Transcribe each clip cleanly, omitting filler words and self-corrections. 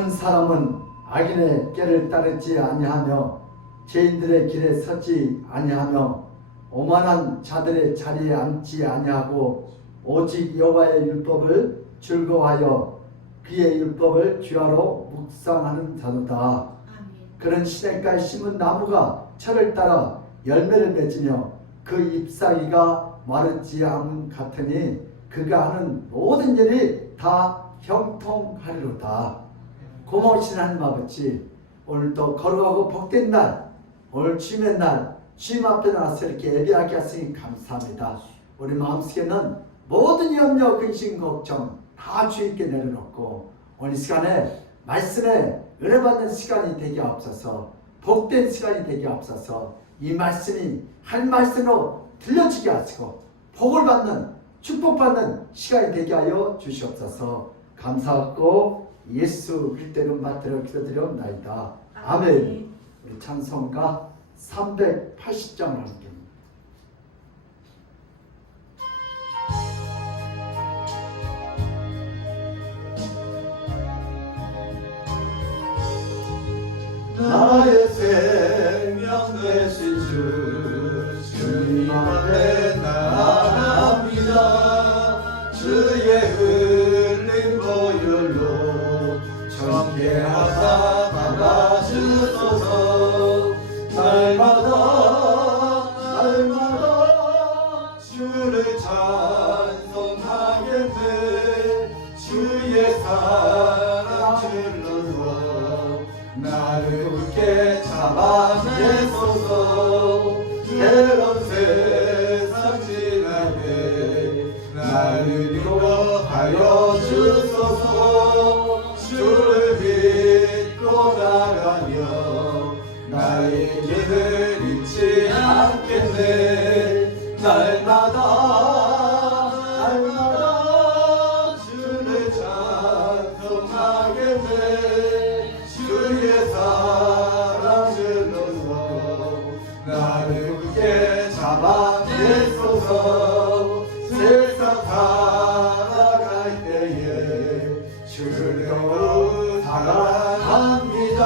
의로운 사람은 악인의 꾀를 따르지 아니하며 죄인들의 길에 서지 아니하며 오만한 자들의 자리에 앉지 아니하고 오직 여호와의 율법을 즐거워하여 그의 율법을 주야로 묵상하는 자도다. 그런 시냇가에 심은 나무가 철을 따라 열매를 맺으며 그 잎사귀가 마르지 않음 같으니 그가 하는 모든 일이 다 형통하리로다. 고마우신 하나님 아버지, 오늘도 거룩하고 복된 날, 오늘 주님의 날, 주님 앞에 나와서 이렇게 예배하게 하시니 감사합니다. 우리 마음속에는 모든 염려, 근심, 걱정 다 주님께 내려놓고 오늘 이 시간에 말씀에 은혜받는 시간이 되게 하옵소서. 복된 시간이 되게 하옵소서. 이 말씀이 한 말씀으로 들려지게 하시고 복을 받는, 축복받는 시간이 되게 하여 주시옵소서. 감사하고 예수 그리스도 받들어 기도드려옵나이다. 아멘. 우리 찬송가 380장을 함께. 나의 생명 되신 주 주님 앞에 나아갑니다. 주의 흘린 보혈로 정죄하사 막아주소서. 날마다 주를 찬송하겠네. 주의 사랑 질러서 나를 굳게 잡아내소서. 괴로운 세상 지나게 나를 위로하여 주소서. 주를 믿고 나가며 나의 길을 잃지 않겠네. 날마다 주를 찬송하겠네. 주의 사랑 질러서 나를 굳게 잡아내소서. 세상 살아갈 때에 주를 너무 사랑합니다.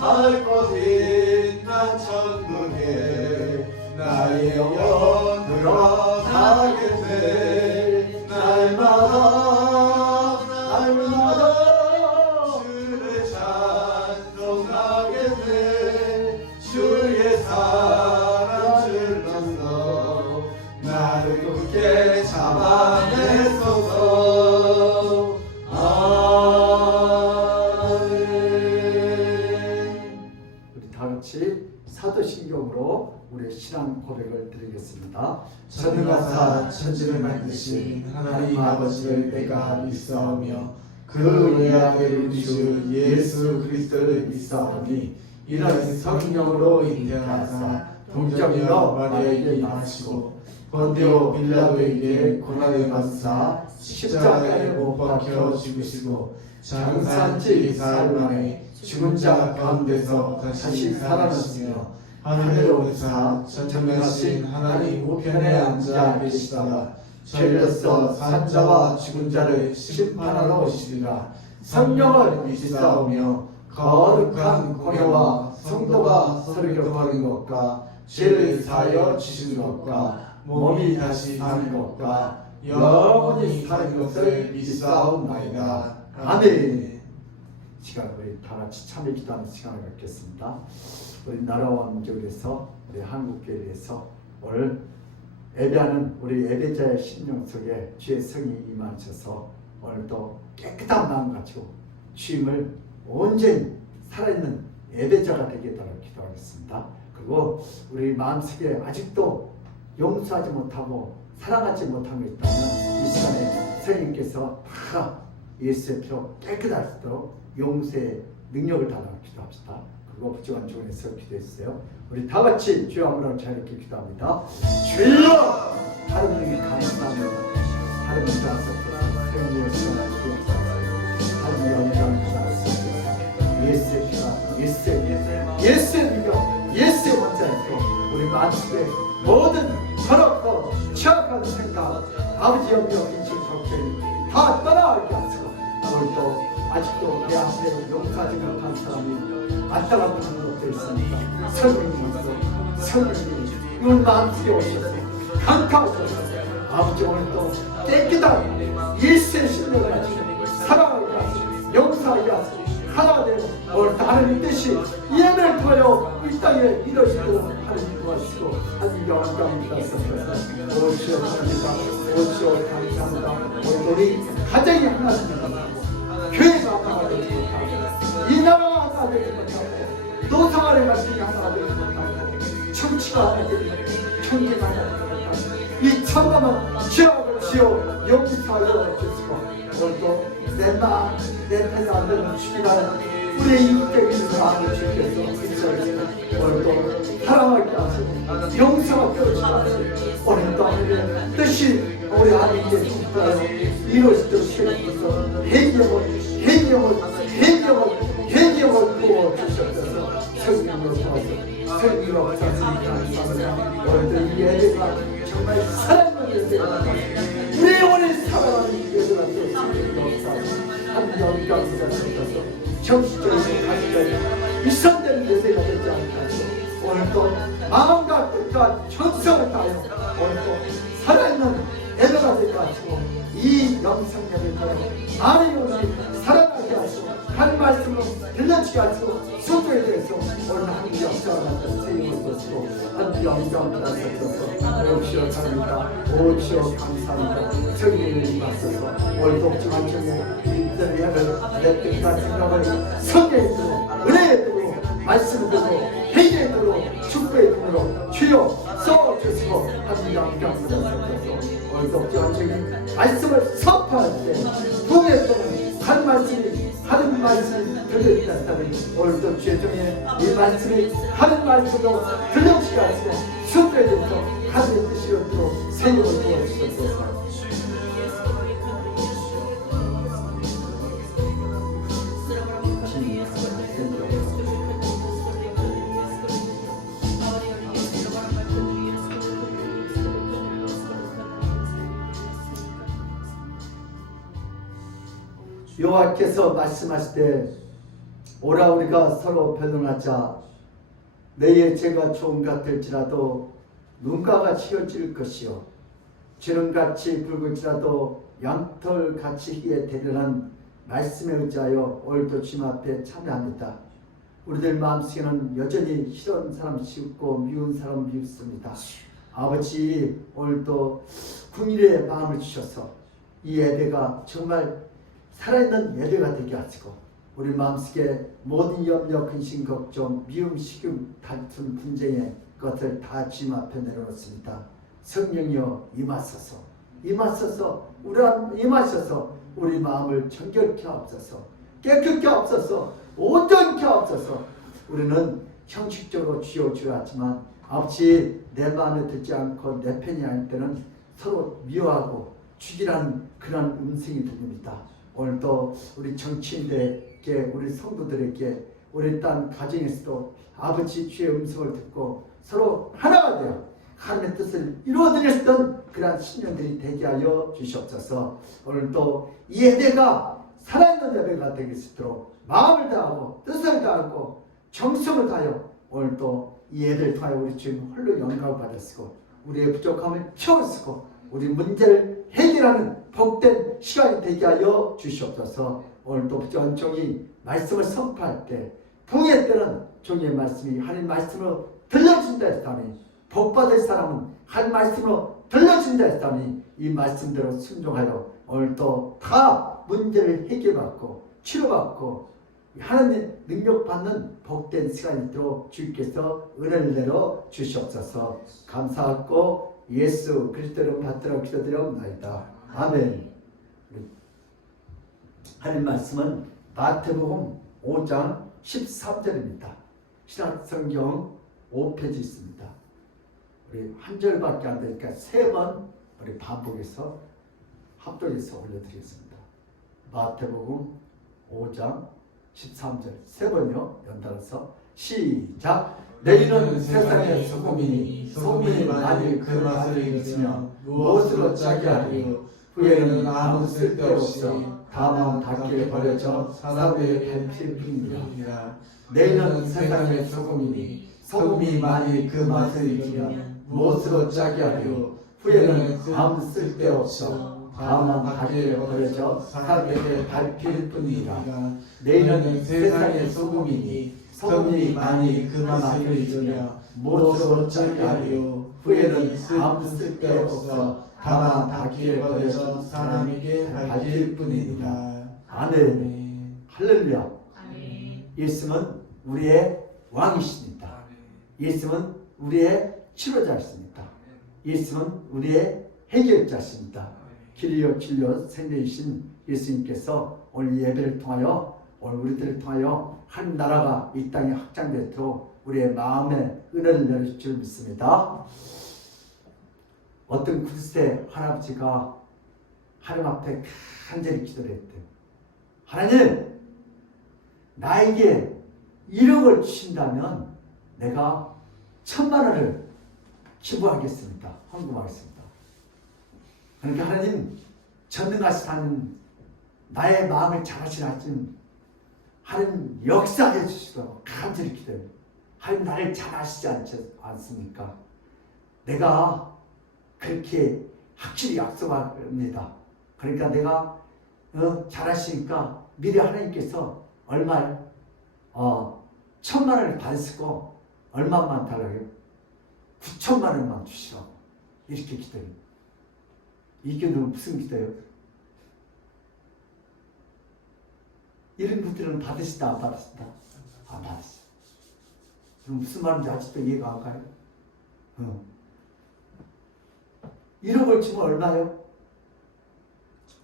밝고 빛난 천국에 나의 영혼 들어가겠네. 날마다 주를 찬송하겠네. 주의 사랑 질러서 나를 굳게 잡아내소서. 우리 다같이 사도신경으로 우리의 신앙 고백을 드리겠습니다. 전능하사 천지를 만드신 하나님 아버지를 내가 믿사오며 그 외아들 우리 주 예수 그리스도를 믿사오니 이는 성령으로 잉태하사 동정녀 마리아에게 임하시고 본디오 빌라도에게 고난을 받으사 십자가에 못 박혀 죽으시고 장사한지 사흘 만에 죽은 자 가운데서 다시 살아나시며 하늘로 오르사 전능하신 하나님 우편에 앉아 계시다가 죄로서 산자와 죽은 자를 심판하러 오시리라. 성령을 믿사오며 거룩한 공회와 성도가 서로 교통하는 것과 죄를 사하여 주시는 것과 몸이 다시 사는 것과 영원히 사는 것을 믿사옵나이다. 아멘. 시간 우리 다 같이 참여 기도하는 시간을 갖겠습니다. 우리 나라와 민족에서 우리 한국교회를 위해서 오늘 예배하는 우리 예배자의 심령 속에 주의 성이 임하셔서 오늘도 깨끗한 마음 가지고 주님을 온전히 살아있는 예배자가 되게 달라고 기도하겠습니다. 그리고 우리 마음속에 아직도 용서하지 못하고 사랑하지 못한 게 있다면 이 시간에 성령께서 다 예수의 피로 깨끗하도록 용서의 능력을 달라고 기도합시다. 그리고 부족한 조건에서 기도했어요. 우리 다 같이 주여 아무랑 잘 이렇게 기도합니다. 주여! 하나님이 감사합니다. 하나님 감사합니다. 생명의 시간을 기억하소서. 하나님 영광을 받았습니다. 예수의 피가 예수의 능력, 예수의 원자에서 우리 마음속에 모든 더럽고 취약한 생각, 아버지 영역 인식 적절히 다 떠나가게 하시고 오늘 오늘도 아직도 내 앞에 용서하지 못한 사람이 왔다 갔다 하는 것도 있습니다. 성령님이 우리 마음속에 오셔서 강타하셔서 아버지 오늘도 깨끗한 예수의 신령을 가지고 사랑하게 하시고 용서하게 하시고 하나가 되고 오늘도 하나님 뜻이 예배를 통하여 이 땅에 이루어지도록 하나님 도와주시고 하나님 영광입니다. 오시오 감사합니다. 오시오 감사합니다. 오늘 우리 가정이 하나입니다. 교회가 하나가 되지 못하고 이 나라가 하나가 되지 못하고 노상아래 가정이 하나가 되지 못하고 청취가 하나가 되지 못하고 청지가 하나가 되지 못하고 이 천남은 지하고 지어 용서하여 주시고 오늘도 내 마음 내 편이 안 되는 주기라는 우리의 인격인 마음을 주께서 있어주시고 오늘도 사랑하게 하시고 용서가 펴지게 하시고 오늘도 하나님의 뜻이 우리 하나님께 축복하여 이루어지도록 시켜주셔서 해경을 부어주셔서 성령으로 도와서 성령으로 감사합니다. 오늘도 이 예배가 정말 사랑하는 예배가 우리 영혼을 사랑하는 예배가 되었습니다. 한 영광보다 섞어서 정신적으로 가지까지 일선되는 예배가 되지 않게 하시고 오늘도 마음과 뜻과 정성을 다하여 오늘도 살아있는 예배가 되게 하시고 이 영상 예배도 많은 영혼이 살아나게 하시고 한 말씀으로 들려지게 하시고 성도에 대해서 오늘 하나님의 역사가 나타난 세임을 보시고 한 영광보다 섞어서 오시오 감사합니다. 오시오 감사합니다. 성령님이 맞서서 오늘 독점한 중에 이들의 예배를 내 뜻과 생각을 성령의 뜻으로 은혜의 뜻으로 말씀의 뜻으로 회개의 뜻으로 축복의 뜻으로 주여 써주시고 한 영광보다 섞어서 오늘 독점한 중에 말씀을 선포할 때 부의 뜻은 한 말씀이 하는 말씀이 들려주셨다면 오늘도 죄중에 이 말씀이 하는 말씀으로 들려주게 하시고 성도에 대해서 하나님의 뜻이었도록 세임을 부어주셨소서. 여호와께서 말씀하실 때 오라 우리가 서로 변론하자 너희의 죄가 좋은 것 같을지라도 눈과 같이 휘어질 것이요 주름같이 붉을지라도 양털같이 희게 되리라는 말씀에 의지하여 오늘도 주님 앞에 참여합니다. 우리들 마음속에는 여전히 싫은 사람 싫고 미운 사람 미웠습니다. 아버지 오늘도 국민의 마음을 주셔서 이 예배가 정말 살아있는 예배가 되게 하시고 우리 마음속에 모든 염려, 근심, 걱정, 미움, 시금, 다툼, 분쟁의 것을 다 주님 앞에 내려놓습니다. 성령이여 임하소서 우리 마음을 정결케 하옵소서 깨끗게 하옵소서 온전케 하옵소서. 우리는 형식적으로 주여 하지만 아버지 내 마음에 듣지 않고 내 편이 아닐 때는 서로 미워하고 죽이라는 그런 음성이 들립니다. 오늘도 우리 정치인들에게 우리 성도들에게 우리 땅 가정에서도 아버지 주의 음성을 듣고 서로 하나가 되어 하나님의 뜻을 이루어드렸던 그러한 신년들이 되게 하여 주시옵소서. 오늘도 이 예배가 살아있는 예배가 되게 수 있도록 마음을 다하고 뜻을 다하고 정성을 다하여 오늘도 이 예배를 통하여 우리 주님 홀로 영광을 받았고 우리의 부족함을 채웠고 우리 문제를 해결하는 복된 시간이 되게 하여 주시옵소서. 오늘도 부족한 종이 말씀을 선포할 때 부의 때는 종의 말씀이 하나님 말씀으로 들려진다 했다니 복받을 사람은 한 말씀으로 들려진다 했다니 이 말씀대로 순종하여 오늘도 다 문제를 해결받고 치료받고 하나님 능력받는 복된 시간이 있도록 주께서 은혜를 내려 주시옵소서. 감사하고 예수 그리스도로 받들어 기도드려옵나이다. 아멘. 하나님 말씀은 마태복음 5장 13절입니다. 신약성경 5페이지 있습니다. 우리 한 절밖에 안 되니까 3번 우리 반복해서 합독해서 올려드리겠습니다. 마태복음 5장 13절 3번요. 연달아서 시작. 너희는 세상의 소금이니 소금이 만일 그 맛을 잊으면 무엇으로 짜게 하리요. 후에는 아무 쓸데없이 다만 밖에 버려져 사람의 밟힐 뿐이라. 너희는 세상의 소금이니 소금이 만일 그 맛을 잃으면 무엇으로 짜게 하리요. 후에는 아무 쓸데없어 다만 밖에 버려져 사람에게 밟힐 뿐이라. 너희는 세상의 소금이니 소금이 만일 그 맛을 잃으면 무엇으로 짜게 하리요. 후에는 아무 쓸데없어 다만 밖에 버려져 사람에게 밟힐 뿐이니라. 아멘. 할렐루야. 예수는 우리의 왕이십니다. 예수는 우리의 치료자이십니다. 예수는 우리의 해결자십니다. 길이요 진리요 생명이신 예수님께서 오늘 예배를 통하여 오늘 우리들을 통하여 한 나라가 이 땅에 확장되도록 우리의 마음에 은혜를 내릴 줄 믿습니다. 어떤 9세 할아버지가 하나님 앞에 간절히 기도를 했대요. 하나님, 나에게 1억을 주신다면 내가 1,000만 원을 기부하겠습니다. 헌금하겠습니다. 그러니까 하나님, 전능하신 하나님, 나의 마음을 잘 아시는 하나님 역사해 주시도록 간절히 기도해요. 하나님 나를 잘 아시지 않습니까? 내가 그렇게 확실히 약속합니다. 그러니까 내가 잘 아시니까 미리 하나님께서 얼마를 1,000만 원을 받으시고 얼마만 달라고요? 9천만 원만 주시라고 이렇게 기도해요. 이 기도는 무슨 기도예요? 이런 분들은 받으시다 안 받으시다? 안 받으시다. 그럼 무슨 말인지 아직도 이해가 안 가요? 1억을 주면 얼마요?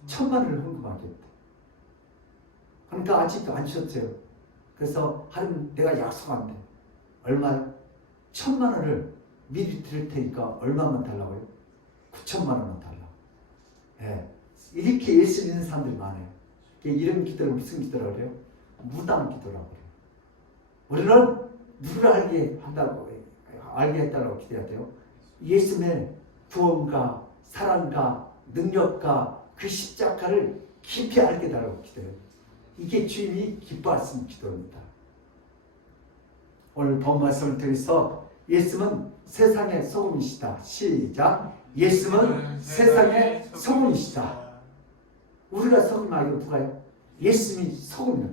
1,000만 원을 헌금하겠다. 그러니까 아직도 안 주셨어요. 그래서 하나님 내가 약속한대. 얼마요? 1,000만 원을 미리 드릴 테니까 얼마만 달라고요? 9천만 원만 달라고. 예. 이렇게 예수 믿는 사람들이 많아요. 이런 기도를 무슨 기도라고 그래요? 무당 기도라고 그래요. 우리는 누구를 알게 했다고 기도해야 돼요. 예수님의 구원과 사랑과 능력과 그 십자가를 깊이 알게 달라고 기도해요. 이게 주님이 기뻐하시는 기도입니다. 오늘 본 말씀을 통해서 예수는 세상의 소금이시다. 시작. 예수는 세상의 소금이시다. 우리가 소금 아니고 누가요? 예수님이 소금이에요.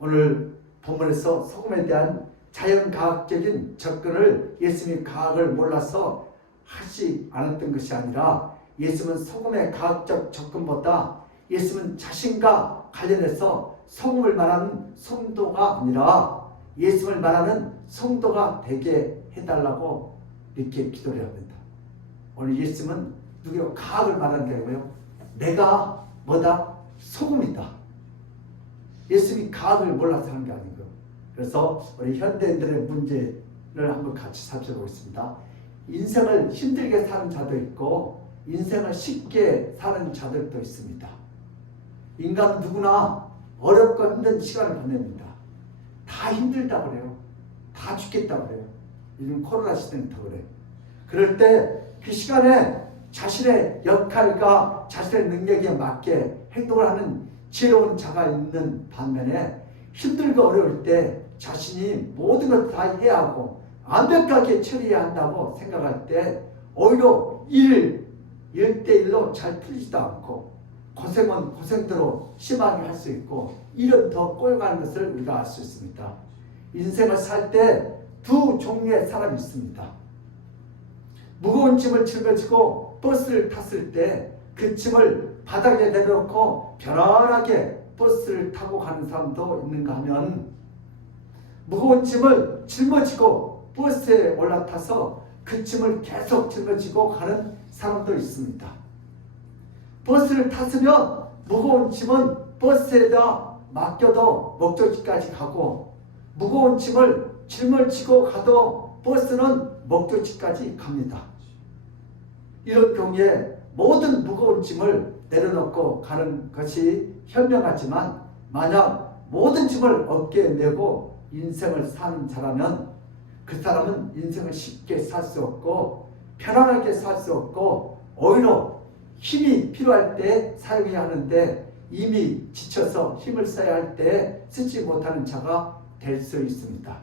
오늘 본문에서 소금에 대한 자연과학적인 접근을 예수님이 과학을 몰라서 하지 않았던 것이 아니라 예수님은 소금의 과학적 접근보다 예수님은 자신과 관련해서 소금을 말하는 성도가 아니라 예수님을 말하는 성도가 되게 해달라고 이렇게 기도를 합니다. 오늘 예수님은 누구요? 과학을 말하는 게 아니고요. 내가 뭐다? 소금이다. 예수님이 과학을 몰라서 하는 게 아니고. 그래서 우리 현대인들의 문제를 한번 같이 살펴보겠습니다. 인생을 힘들게 사는 자도 있고 인생을 쉽게 사는 자들도 있습니다. 인간 누구나 어렵고 힘든 시간을 보냅니다. 다 힘들다 그래요. 다 죽겠다 그래요. 요즘 코로나 시대는 더 그래요. 그럴 때 그 시간에 자신의 역할과 자신의 능력에 맞게 행동을 하는 지혜로운 자가 있는 반면에 힘들고 어려울 때 자신이 모든 걸 다 해야 하고 완벽하게 처리해야 한다고 생각할 때 오히려 일을 1대1로 잘 풀리지도 않고 고생은 고생대로 심하게 할 수 있고 일은 더 꼬여가는 것을 우리가 알 수 있습니다. 인생을 살 때 두 종류의 사람이 있습니다. 무거운 짐을 짊어지고 버스를 탔을 때 그 짐을 바닥에 내려놓고 편안하게 버스를 타고 가는 사람도 있는가 하면 무거운 짐을 짊어지고 버스에 올라타서 그 짐을 계속 짊어지고 가는 사람도 있습니다. 버스를 탔으면 무거운 짐은 버스에다 맡겨도 목적지까지 가고 무거운 짐을 짊어지고 가도 버스는 목적지까지 갑니다. 이런 경우에 모든 무거운 짐을 내려놓고 가는 것이 현명하지만 만약 모든 짐을 어깨에 메고 인생을 사는 자라면 그 사람은 인생을 쉽게 살 수 없고 편안하게 살 수 없고 오히려 힘이 필요할 때 사용해야 하는데 이미 지쳐서 힘을 써야 할 때 쓰지 못하는 자가 될 수 있습니다.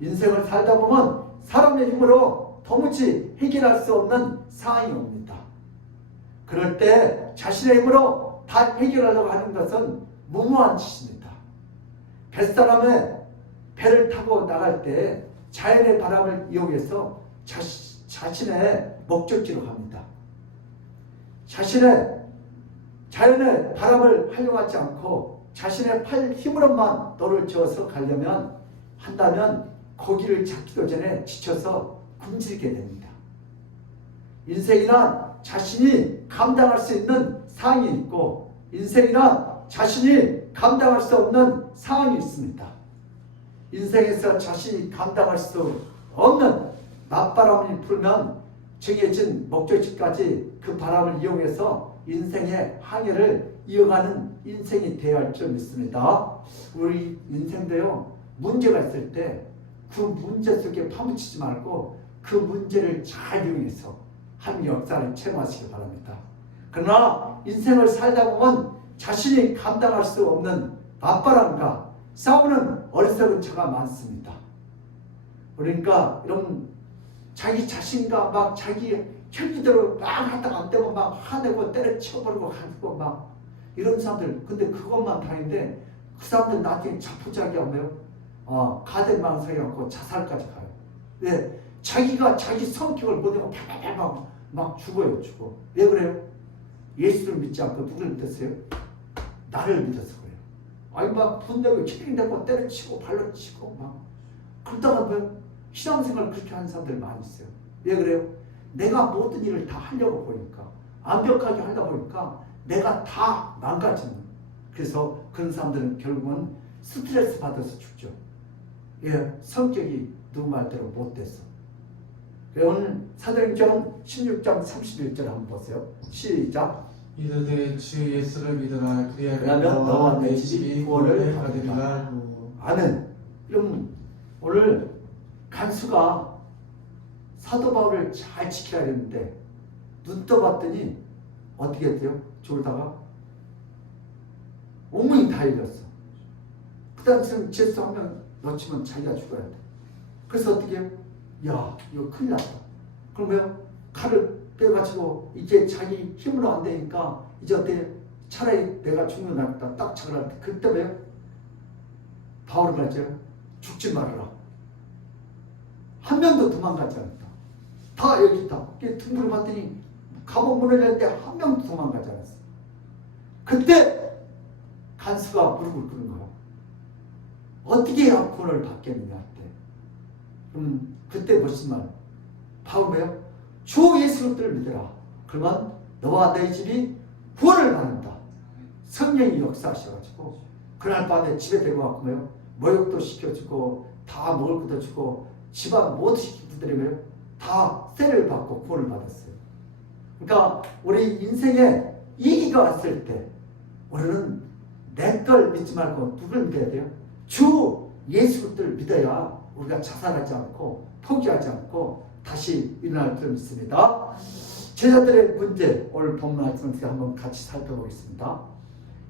인생을 살다 보면 사람의 힘으로 도무지 해결할 수 없는 상황이 옵니다. 그럴 때 자신의 힘으로 다 해결하려고 하는 것은 무모한 짓입니다. 뱃사람의 배를 타고 나갈 때 자연의 바람을 이용해서 자신의 목적지로 갑니다. 자연의 바람을 활용하지 않고 자신의 팔 힘으로만 노를 저어서 한다면 고기를 잡기도 전에 지쳐서 굶주리게 됩니다. 인생이란 자신이 감당할 수 있는 상황이 있고 인생이란 자신이 감당할 수 없는 상황이 있습니다. 인생에서 자신이 감당할 수 없는 맞바람이 불면 정해진 목적지까지 그 바람을 이용해서 인생의 항해를 이어가는 인생이 되어야 할 줄 믿습니다. 우리 인생도요, 문제가 있을 때 그 문제 속에 파묻히지 말고 그 문제를 잘 이용해서 하나님의 역사를 체험하시기 바랍니다. 그러나 인생을 살다 보면 자신이 감당할 수 없는 맞바람과 싸우는 어리석은 자가 많습니다. 그러니까 이런 자기 자신과 막 자기 혈기대로 막 하다가 안 되고 막 화내고 때려쳐버리고 가지고 막 이런 사람들, 근데 그것만 다행인데 그 사람들 나중에 자포자기 하면 가대망상이 갖고 자살까지 가요. 왜? 자기가 자기 성격을 못 내고 막 죽어요. 죽어. 왜 그래요? 예수를 믿지 않고 누구를 믿었어요? 나를 믿어서 그래요. 아니 막 분내고 책임내고 때려치고 발로치고 막 그러다가 뭐 신앙생활 그렇게 하는 사람들 많이 있어요. 왜 그래요? 내가 모든 일을 다 하려고 보니까 완벽하게 하려고 보니까 내가 다 망가지는. 그래서 그런 사람들은 결국은 스트레스 받아서 죽죠. 예, 성격이 누구 말대로 못돼서. 오늘 사도행전 16장 31절 한번 보세요. 시작. 이르되 주 예수를 믿으라. 그러면 너와 내 집이 구원을 받으리라. 아멘. 그럼 오늘 간수가 사도 바울을 잘 지켜야 되는데 눈 떠봤더니 어떻게 돼요? 졸다가 온몸이 다 잃었어. 그 당시에 제수 한 명 놓치면 자기가 죽어야 돼. 그래서 어떻게 해요? 야, 이거 큰일 났다. 그러면 칼을 빼가지고 이제 자기 힘으로 안 되니까 이제 어때? 차라리 내가 죽는 낫다. 딱 차를 때 그때 왜요? 바울을 가죠. 죽지 말아라. 한 명도 도망가지 않았다. 다 여기 있다. 둥그를 봤더니 감옥 문을 열 때 한 명도 도망가지 않았어. 그때 간수가 무릎을 꿇은 거야. 어떻게 해야 구원을 받겠느냐 때. 그때 무슨 말? 바울 왜요? 주 예수를 믿으라. 그러면 너와 내 집이 구원을 받는다. 성령이 역사하셔가지고 그날 밤에 집에 데려와서 뭐요? 모욕도 시켜주고 다 먹을 것도 주고 집안 모두 시키더라고요. 다 세례를 받고 구원을 받았어요. 그러니까 우리 인생에 위기가 왔을 때 우리는 내 걸 믿지 말고 누굴 믿어야 돼요? 주 예수를 믿어야 우리가 자살하지 않고 포기하지 않고 다시 일어날 줄 믿습니다. 제자들의 문제, 오늘 본 말씀을 한번 같이 살펴보겠습니다.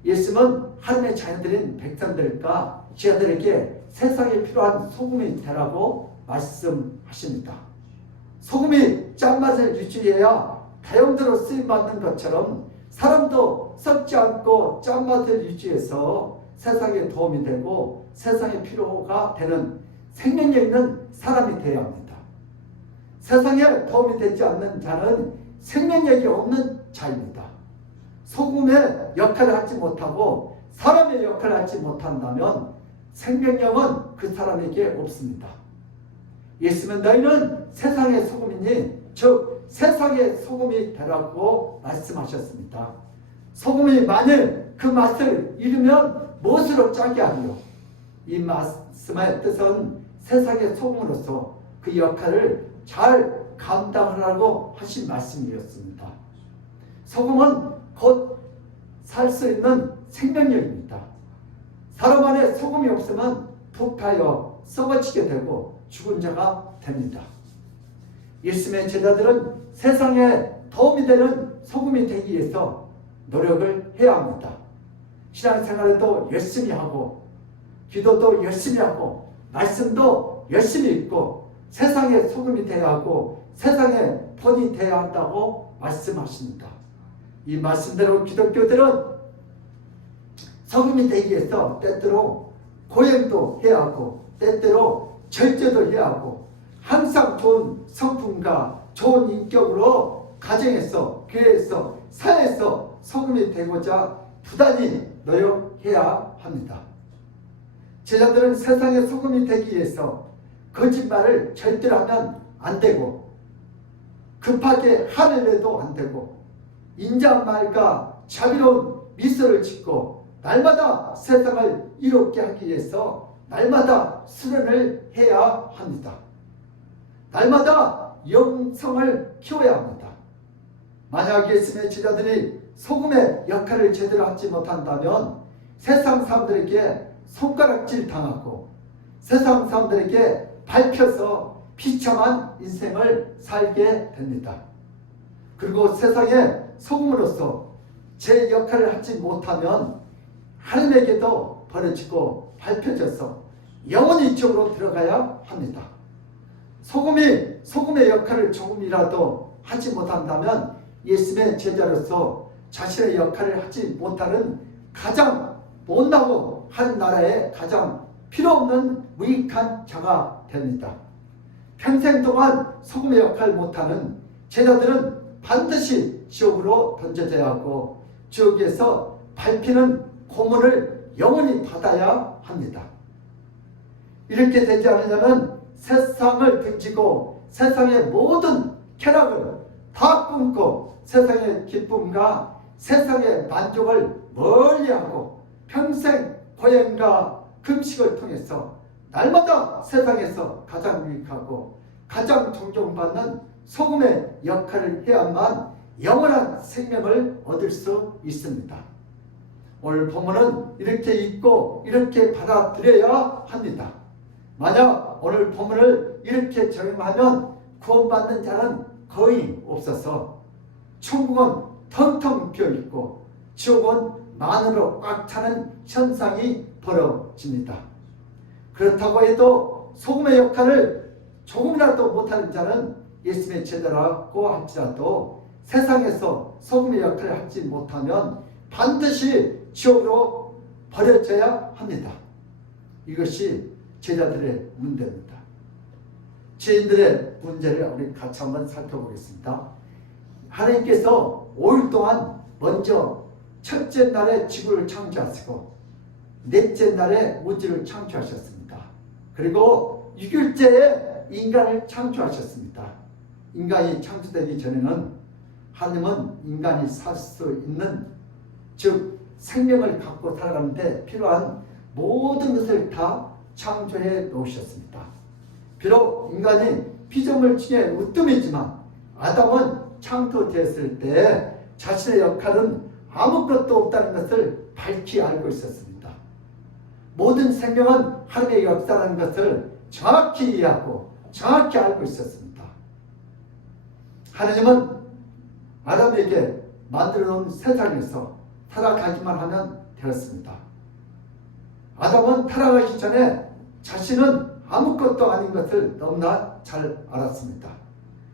예수님은 하나님의 자녀들인 백성들과 제자들에게 세상에 필요한 소금이 되라고 말씀하십니다. 소금이 짠맛을 유지해야 다용도로 쓰임받는 것처럼 사람도 썩지 않고 짠맛을 유지해서 세상에 도움이 되고 세상에 필요가 되는 생명력 있는 사람이 되어야 합니다. 세상에 도움이 되지 않는 자는 생명력이 없는 자입니다. 소금의 역할을 하지 못하고 사람의 역할을 하지 못한다면 생명력은 그 사람에게 없습니다. 예수는 너희는 세상의 소금이니 즉 세상의 소금이 되라고 말씀하셨습니다. 소금이 만일 그 맛을 잃으면 무엇으로 짜게 하리요? 이 말씀의 뜻은 세상의 소금으로서 그 역할을 잘 감당하라고 하신 말씀이었습니다. 소금은 곧 살 수 있는 생명력입니다. 사람 안에 소금이 없으면 독하여 썩어지게 되고 죽은 자가 됩니다. 예수님의 제자들은 세상에 도움이 되는 소금이 되기 위해서 노력을 해야 합니다. 신앙생활에도 열심히 하고 기도도 열심히 하고 말씀도 열심히 읽고 세상의 소금이 되어야 하고 세상의 본이 되어야 한다고 말씀하십니다. 이 말씀대로 기독교들은 소금이 되기 위해서 때때로 고행도 해야 하고 때때로 절제도 해야 하고 항상 좋은 성품과 좋은 인격으로 가정에서 교회에서 사회에서 소금이 되고자 부단히 노력해야 합니다. 제자들은 세상의 소금이 되기 위해서 거짓말을 절대로 하면 안 되고 급하게 화를 내도 안 되고 인자한 말과 자비로운 미소를 짓고 날마다 세상을 이롭게 하기 위해서 날마다 수련을 해야 합니다. 날마다 영성을 키워야 합니다. 만약 예수님의 제자들이 소금의 역할을 제대로 하지 못한다면 세상 사람들에게 손가락질 당하고 세상 사람들에게 밟혀서 비참한 인생을 살게 됩니다. 그리고 세상의 소금으로서 제 역할을 하지 못하면 하나님에게도 버려지고 밟혀져서 영원히 이쪽으로 들어가야 합니다. 소금의 역할을 조금이라도 하지 못한다면 예수님의 제자로서 자신의 역할을 하지 못하는 가장 못나고 한 나라의 가장 필요없는 무익한 자가 됩니다. 평생 동안 소금의 역할을 못하는 제자들은 반드시 지옥으로 던져져야 하고 지옥에서 밟히는 고문을 영원히 받아야 합니다. 이렇게 되지 않으려면 세상을 등지고 세상의 모든 쾌락을 다 끊고 세상의 기쁨과 세상의 만족을 멀리하고 평생 고행과 금식을 통해서 날마다 세상에서 가장 유익하고 가장 존경받는 소금의 역할을 해야만 영원한 생명을 얻을 수 있습니다. 오늘 본문은 이렇게 읽고 이렇게 받아들여야 합니다. 만약 오늘 본문을 이렇게 적용하면 구원받는 자는 거의 없어서 천국은 텅텅 비어있고 지옥은 만으로 꽉 차는 현상이 벌어집니다. 그렇다고 해도 소금의 역할을 조금이라도 못하는 자는 예수님의 제자라고 할지라도 세상에서 소금의 역할을 하지 못하면 반드시 지옥으로 버려져야 합니다. 이것이 제자들의 문제입니다. 죄인들의 문제를 우리 같이 한번 살펴보겠습니다. 하나님께서 5일 동안 먼저 첫째 날에 지구를 창조하시고 넷째 날에 우주를 창조하셨습니다. 그리고 6일째에 인간을 창조하셨습니다. 인간이 창조되기 전에는 하나님은 인간이 살 수 있는 즉 생명을 갖고 살아가는데 필요한 모든 것을 다 창조해 놓으셨습니다. 비록 인간이 피조물 중에 으뜸이지만 아담은 창조되었을 때 자신의 역할은 아무것도 없다는 것을 밝히 알고 있었습니다. 모든 생명은 하나님의 역사라는 것을 정확히 이해하고 정확히 알고 있었습니다. 하나님은 아담에게 만들어 놓은 세상에서 살아가기만 하면 되었습니다. 아담은 타락하기 전에 자신은 아무것도 아닌 것을 너무나 잘 알았습니다.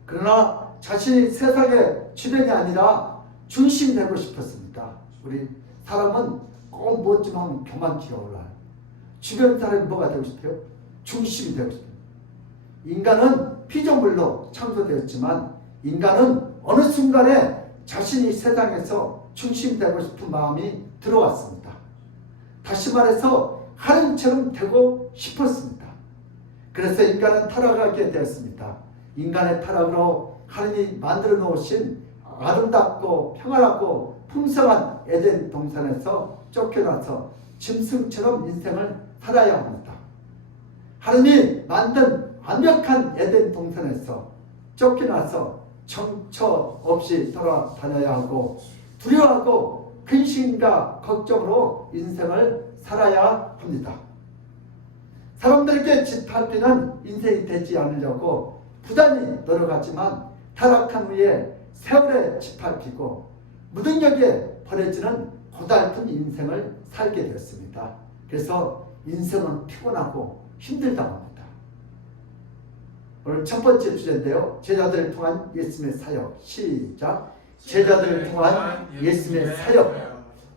그러나 자신이 세상의 주변이 아니라 중심이 되고 싶었습니다. 우리 사람은 꼭 뭐 좀 하면 교만기가 올라요. 주변 사람이 뭐가 되고 싶어요? 중심이 되고 싶어요. 인간은 피조물로 창조되었지만 인간은 어느 순간에 자신이 세상에서 중심이 되고 싶은 마음이 들어왔습니다. 다시 말해서 하나님처럼 되고 싶었습니다. 그래서 인간은 타락하게 되었습니다. 인간의 타락으로 하나님이 만들어 놓으신 아름답고 평안하고 풍성한 에덴 동산에서 쫓겨나서 짐승처럼 인생을 살아야 합니다. 하나님이 만든 완벽한 에덴 동산에서 쫓겨나서 정처 없이 돌아다녀야 하고 두려워하고 근심과 걱정으로 인생을 살아야 합니다. 사람들에게 짓밟히는 인생이 되지 않으려고 부단히 노력하지만 타락한 후에 세월에 짓밟히고 무능력에 버려지는 고달픈 인생을 살게 되었습니다. 그래서 인생은 피곤하고 힘들다고 합니다. 오늘 첫 번째 주제인데요. 제자들을 통한 예수님의 사역. 시작. 제자들을 통한 예수님의 사역.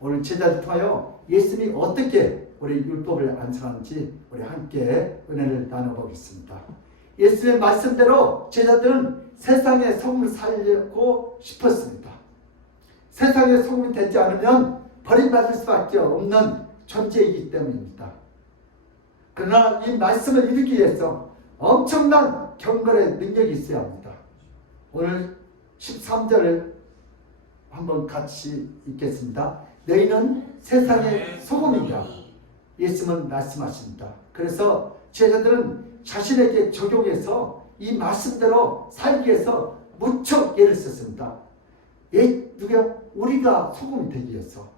오늘 제자들을 통하여 예수님이 어떻게 우리 율법을 안수하는지 우리 함께 은혜를 나눠보겠습니다. 예수님의 말씀대로 제자들은 세상의 소금을 살려고 싶었습니다. 세상의 소금이 되지 않으면 버림받을 수밖에 없는 존재이기 때문입니다. 그러나 이 말씀을 이루기 위해서 엄청난 경건의 능력이 있어야 합니다. 오늘 13절을 한번 같이 읽겠습니다. 너희는 세상의 소금이다. 예수님은 말씀하십니다. 그래서 제자들은 자신에게 적용해서 이 말씀대로 살기 위해서 무척 애를 썼습니다. 누구야? 우리가 소금이 되기 위해서.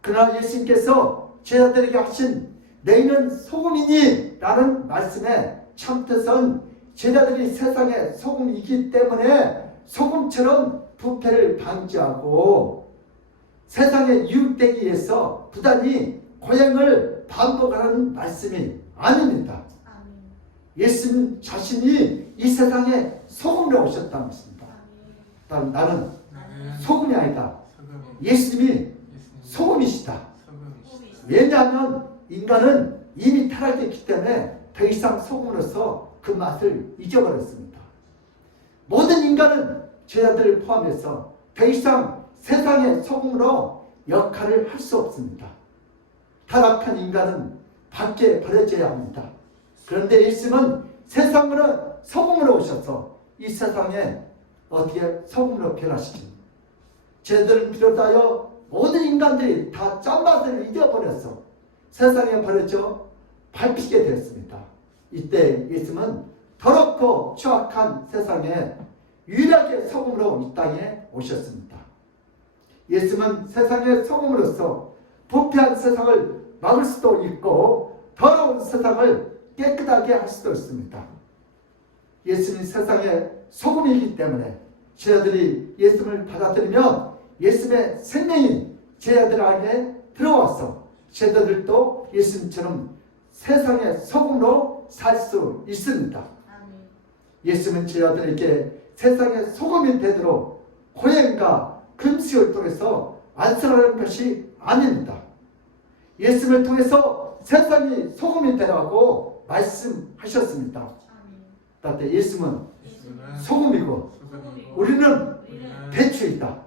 그러나 예수님께서 제자들에게 하신 너희는 소금이니 라는 말씀의 참뜻은 제자들이 세상의 소금이기 때문에 소금처럼 부패를 방지하고 세상에 유익되기 위해서 부단히 고행을 반복하는 말씀이 아닙니다. 예수님 자신이 이 세상에 소금으로 오셨다는 것입니다. 나는 소금이 아니다. 예수님이 소금이시다. 왜냐하면 인간은 이미 타락했기 때문에 더 이상 소금으로서 그 맛을 잊어버렸습니다. 모든 인간은 제자들을 포함해서 더 이상 세상의 소금으로 역할을 할 수 없습니다. 타락한 인간은 밖에 버려져야 합니다. 그런데 예수님은 세상으로 소금으로 오셔서 이 세상에 어떻게 소금으로 변화시킵니다. 제자들을 비롯하여 모든 인간들이 다 짠맛을 잊어버려서 세상에 버려져 밟히게 되었습니다. 이때 예수님은 더럽고 추악한 세상에 유일하게 소금으로 이 땅에 오셨습니다. 예수님은 세상의 소금으로서 부패한 세상을 막을 수도 있고 더러운 세상을 깨끗하게 할 수도 있습니다. 예수님이 세상의 소금이기 때문에 제자들이 예수님을 받아들이면 예수님의 생명이 제자들 안에 들어와서 제자들도 예수님처럼 세상의 소금으로 살 수 있습니다. 예수님은 제자들에게 세상의 소금이 되도록 고행과 금식을 통해서 안수하는 것이 아닙니다. 예수님을 통해서 세상이 소금이 되라고 말씀하셨습니다. 그런데 예수님은 소금이고 우리는 배추이다.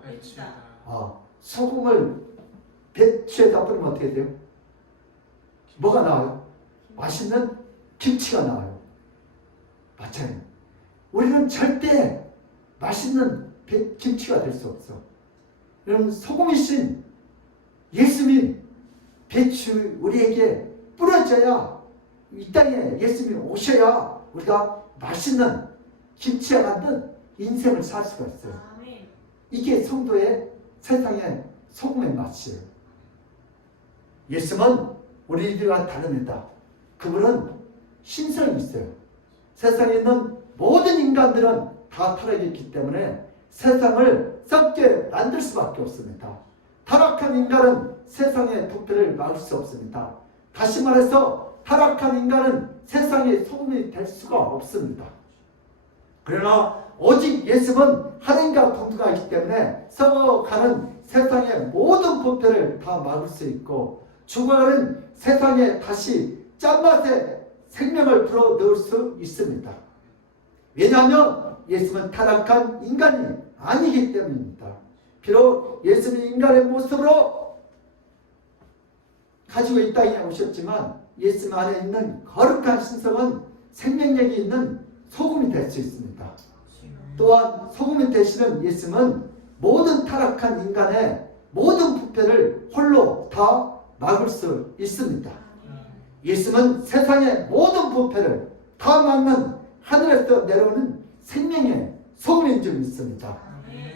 소금을 배추에다 뿌리면 어떻게 돼요? 뭐가 나와요? 맛있는 김치가 나와요. 맞아요. 우리는 절대 맛있는 김치가 될 수 없어. 여러분, 소금이신 예수님이 배추 우리에게 뿌려져야 이 땅에 예수님이 오셔야 우리가 맛있는 김치와 같은 인생을 살 수가 있어요. 이게 성도의 세상의 소금의 맛이에요. 예수님은 우리들과 다릅니다. 그분은 신성이 있어요. 세상에 있는 모든 인간들은 다 타락했기 때문에 세상을 썩게 만들 수밖에 없습니다. 타락한 인간은 세상의 부패를 막을 수 없습니다. 다시 말해서 타락한 인간은 세상의 소금이 될 수가 없습니다. 그러나 오직 예수님은 하나님과 동등하기 때문에 썩어가는 세상의 모든 부패를 다 막을 수 있고 죽어가는 세상에 다시 짠맛의 생명을 불어넣을 수 있습니다. 왜냐하면 예수님은 타락한 인간이 아니기 때문입니다. 비록 예수님이 인간의 모습으로 가지고 이 땅에 오셨지만 예수님 안에 있는 거룩한 신성은 생명력이 있는 소금이 될 수 있습니다. 또한 소금이 되시는 예수님은 모든 타락한 인간의 모든 부패를 홀로 다 막을 수 있습니다. 예수님은 세상의 모든 부패를 다 막는 하늘에서 내려오는 생명의 소금인 줄 믿습니다.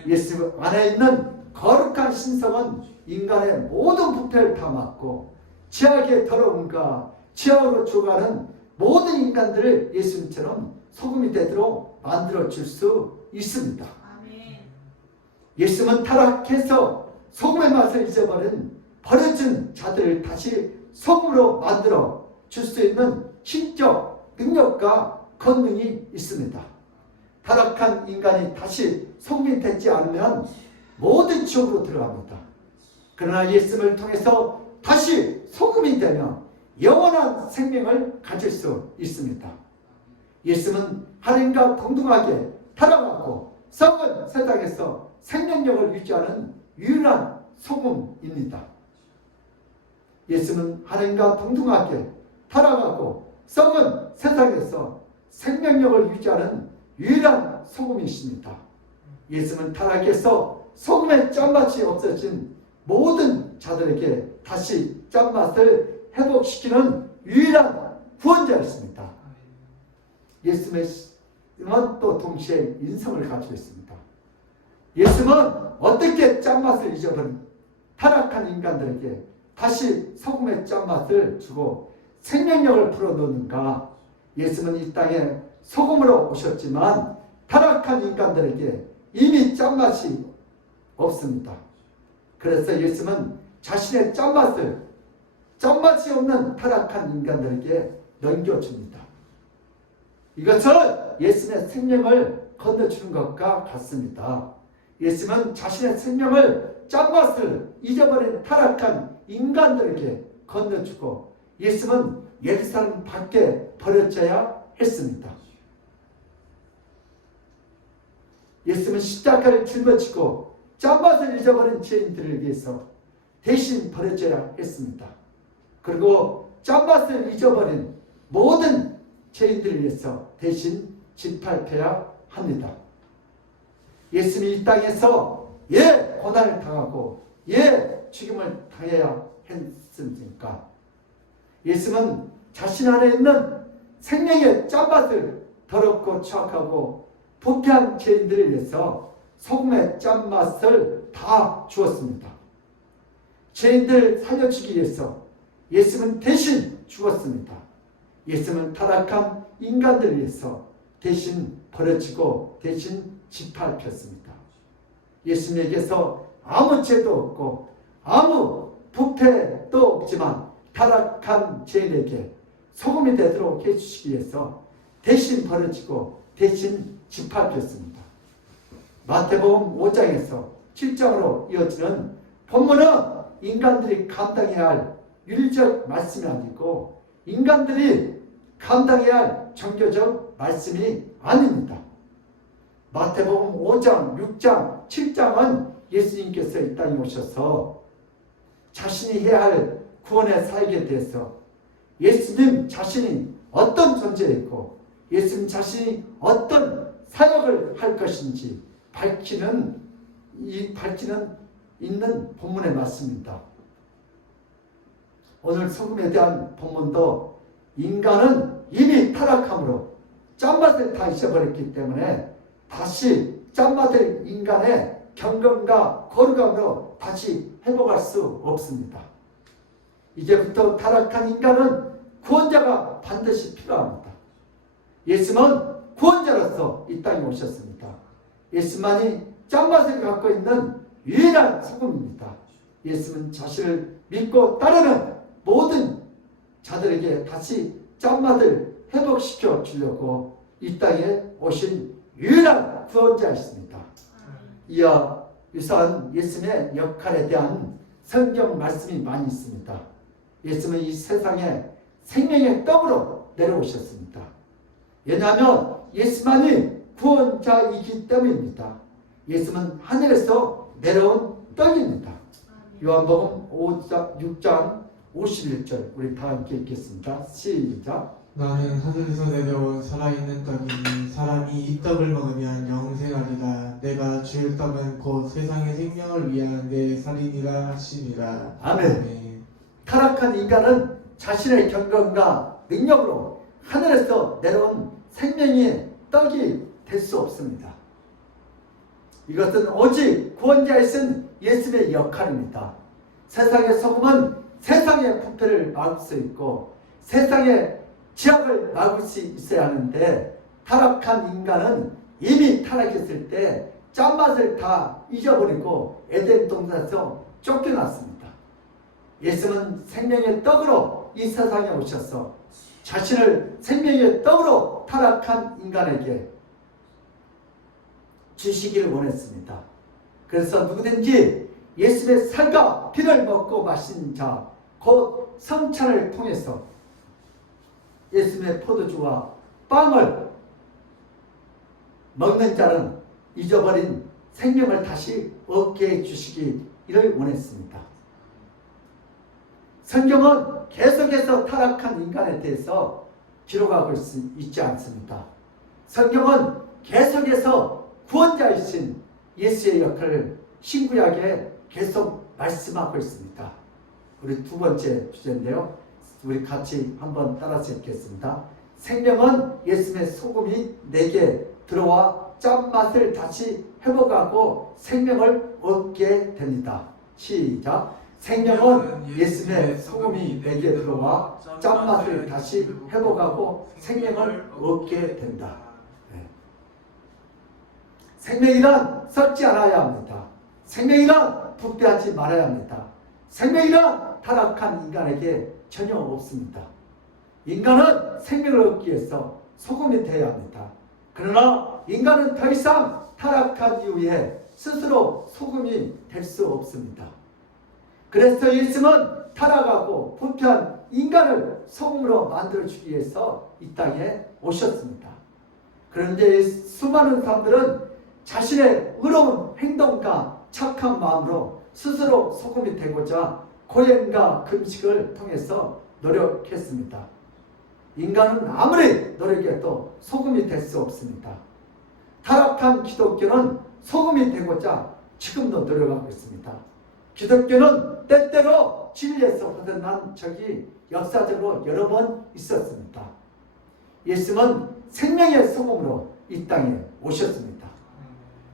예수 안에 있는 거룩한 신성은 인간의 모든 부패를 다 막고 죄악의 더러움과 죄악으로 죽어가는 모든 인간들을 예수님처럼 소금이 되도록 만들어 줄 수 있습니다. 예수님은 타락해서 소금의 맛을 잊어버린 버려진 자들을 다시 소금으로 만들어 줄 수 있는 신적 능력과 권능이 있습니다. 타락한 인간이 다시 소금이 되지 않으면 모든 지옥으로 들어갑니다. 그러나 예수님을 통해서 다시 소금이 되면 영원한 생명을 가질 수 있습니다. 예수님은 하나님과 동등하게 타락하고 썩은 세상에서 생명력을 유지하는 유일한 소금입니다. 예수님은 하나님과 동등하게 타락하고 썩은 세상에서 생명력을 유지하는 유일한 소금이십니다. 예수님은 타락해서 소금의 짠맛이 없어진 모든 자들에게 다시 짠맛을 회복시키는 유일한 구원자였습니다. 예수님은 또 동시에 인성을 가지고 있습니다. 예수님은 어떻게 짠맛을 잊어버린 타락한 인간들에게 다시 소금의 짠맛을 주고 생명력을 불어넣는가? 예수님은 이 땅에 소금으로 오셨지만 타락한 인간들에게 이미 짠맛이 없습니다. 그래서 예수님은 자신의 짠맛이 없는 타락한 인간들에게 넘겨줍니다. 이것은 예수님의 생명을 건너주는 것과 같습니다. 예수님은 자신의 생명을 짠맛을 잊어버린 타락한 인간들에게 건너주고 예수님은 예루살렘 밖에 버려져야 했습니다. 예수님은 십자가를 짊어지고 짠맛을 잊어버린 죄인들을 위해서 대신 버려져야 했습니다. 그리고 짠맛을 잊어버린 모든 죄인들을 위해서 대신 짓밟혀야 합니다. 예수님이 이 땅에서 고난을 당하고 죽임을 당해야 했습니까? 예수님은 자신 안에 있는 생명의 짠맛을 더럽고 추악하고 부패한 죄인들을 위해서 소금의 짠맛을 다 주었습니다. 죄인들 살려주기 위해서 예수님은 대신 죽었습니다. 예수님은 타락한 인간들을 위해서 대신 버려지고 대신 짓밟혔습니다. 예수님에게서 아무 죄도 없고 아무 부패도 없지만 타락한 죄인에게 소금이 되도록 해주시기 위해서 대신 버려지고 대신 짓밟혔습니다. 마태복음 5장에서 7장으로 이어지는 본문은 인간들이 감당해야 할 윤리적 말씀이 아니고 인간들이 감당해야 할 종교적 말씀이 아닙니다. 마태복음 5장, 6장, 7장은 예수님께서 이 땅에 오셔서 자신이 해야 할 구원의 사역에 대해서 예수님 자신이 어떤 존재이고 예수님 자신이 어떤 사역을 할 것인지 밝히는 있는 본문의 말씀입니다. 오늘 소금에 대한 본문도 인간은 이미 타락함으로 짠맛을 다 잊어버렸기 때문에 다시 짠맛을 인간의 경건과 거룩함으로 다시 회복할 수 없습니다. 이제부터 타락한 인간은 구원자가 반드시 필요합니다. 예수님은 구원자로서 이 땅에 오셨습니다. 예수만이 짠맛을 갖고 있는 유일한 소금입니다. 예수는 자신을 믿고 따르는 모든 자들에게 다시 짠맛을 회복시켜 주려고 이 땅에 오신 유일한 구원자였습니다. 이와 유사한 예수님의 역할에 대한 성경 말씀이 많이 있습니다. 예수님은 이 세상에 생명의 떡으로 내려오셨습니다. 왜냐하면 예수만이 구원자이기 때문입니다. 예수는 하늘에서 내려온 떡입니다. 요한복음 5장, 6장 51절 우리 다 함께 읽겠습니다. 시작. 나는 하늘에서 내려온 살아있는 떡이니 사람이 이 떡을 먹으면 영생하리라. 내가 줄 떡은 곧 세상의 생명을 위한 내 살이니라 하시니라. 아멘. 타락한 인간은 자신의 경건과 능력으로 하늘에서 내려온 생명의 떡이 될 수 없습니다. 이것은 오직 구원자이신 예수님의 역할입니다. 세상의 소금은 세상의 부패를 막을 수 있고 세상의 지약을 막을 수 있어야 하는데 타락한 인간은 이미 타락했을 때 짠맛을 다 잊어버리고 에덴 동산에서 쫓겨났습니다. 예수는 생명의 떡으로 이 세상에 오셔서 자신을 생명의 떡으로 타락한 인간에게 주시기를 원했습니다. 그래서 누구든지 예수의 살과 피를 먹고 마신 자, 곧 성찬을 통해서 예수의 포도주와 빵을 먹는 자는 잊어버린 생명을 다시 얻게 해주시기를 원했습니다. 성경은 계속해서 타락한 인간에 대해서 기록하고 있지 않습니다. 성경은 계속해서 구원자이신 예수의 역할을 신구약에 계속 말씀하고 있습니다. 우리 두 번째 주제인데요. 우리 같이 한번 따라서 읽겠습니다. 생명은 예수의 소금이 내게 들어와 짠맛을 다시 회복하고 생명을 얻게 됩니다. 시작. 생명은 예수의 소금이 내게 들어와 짠맛을 다시 회복하고 생명을 얻게 된다. 네. 생명이란 썩지 않아야 합니다. 생명이란 부패하지 말아야 합니다. 생명이란 타락한 인간에게 전혀 없습니다. 인간은 생명을 얻기 위해서 소금이 되어야 합니다. 그러나 인간은 더 이상 타락한 이후에 스스로 소금이 될 수 없습니다. 그래서 예수는 타락하고 부패한 인간을 소금으로 만들어주기 위해서 이 땅에 오셨습니다. 그런데 수많은 사람들은 자신의 의로운 행동과 착한 마음으로 스스로 소금이 되고자 고행과 금식을 통해서 노력했습니다. 인간은 아무리 노력해도 소금이 될 수 없습니다. 타락한 기독교는 소금이 되고자 지금도 노력하고 있습니다. 기독교는 때때로 진리에서 벗어난 적이 역사적으로 여러 번 있었습니다. 예수는 생명의 소금으로 이 땅에 오셨습니다.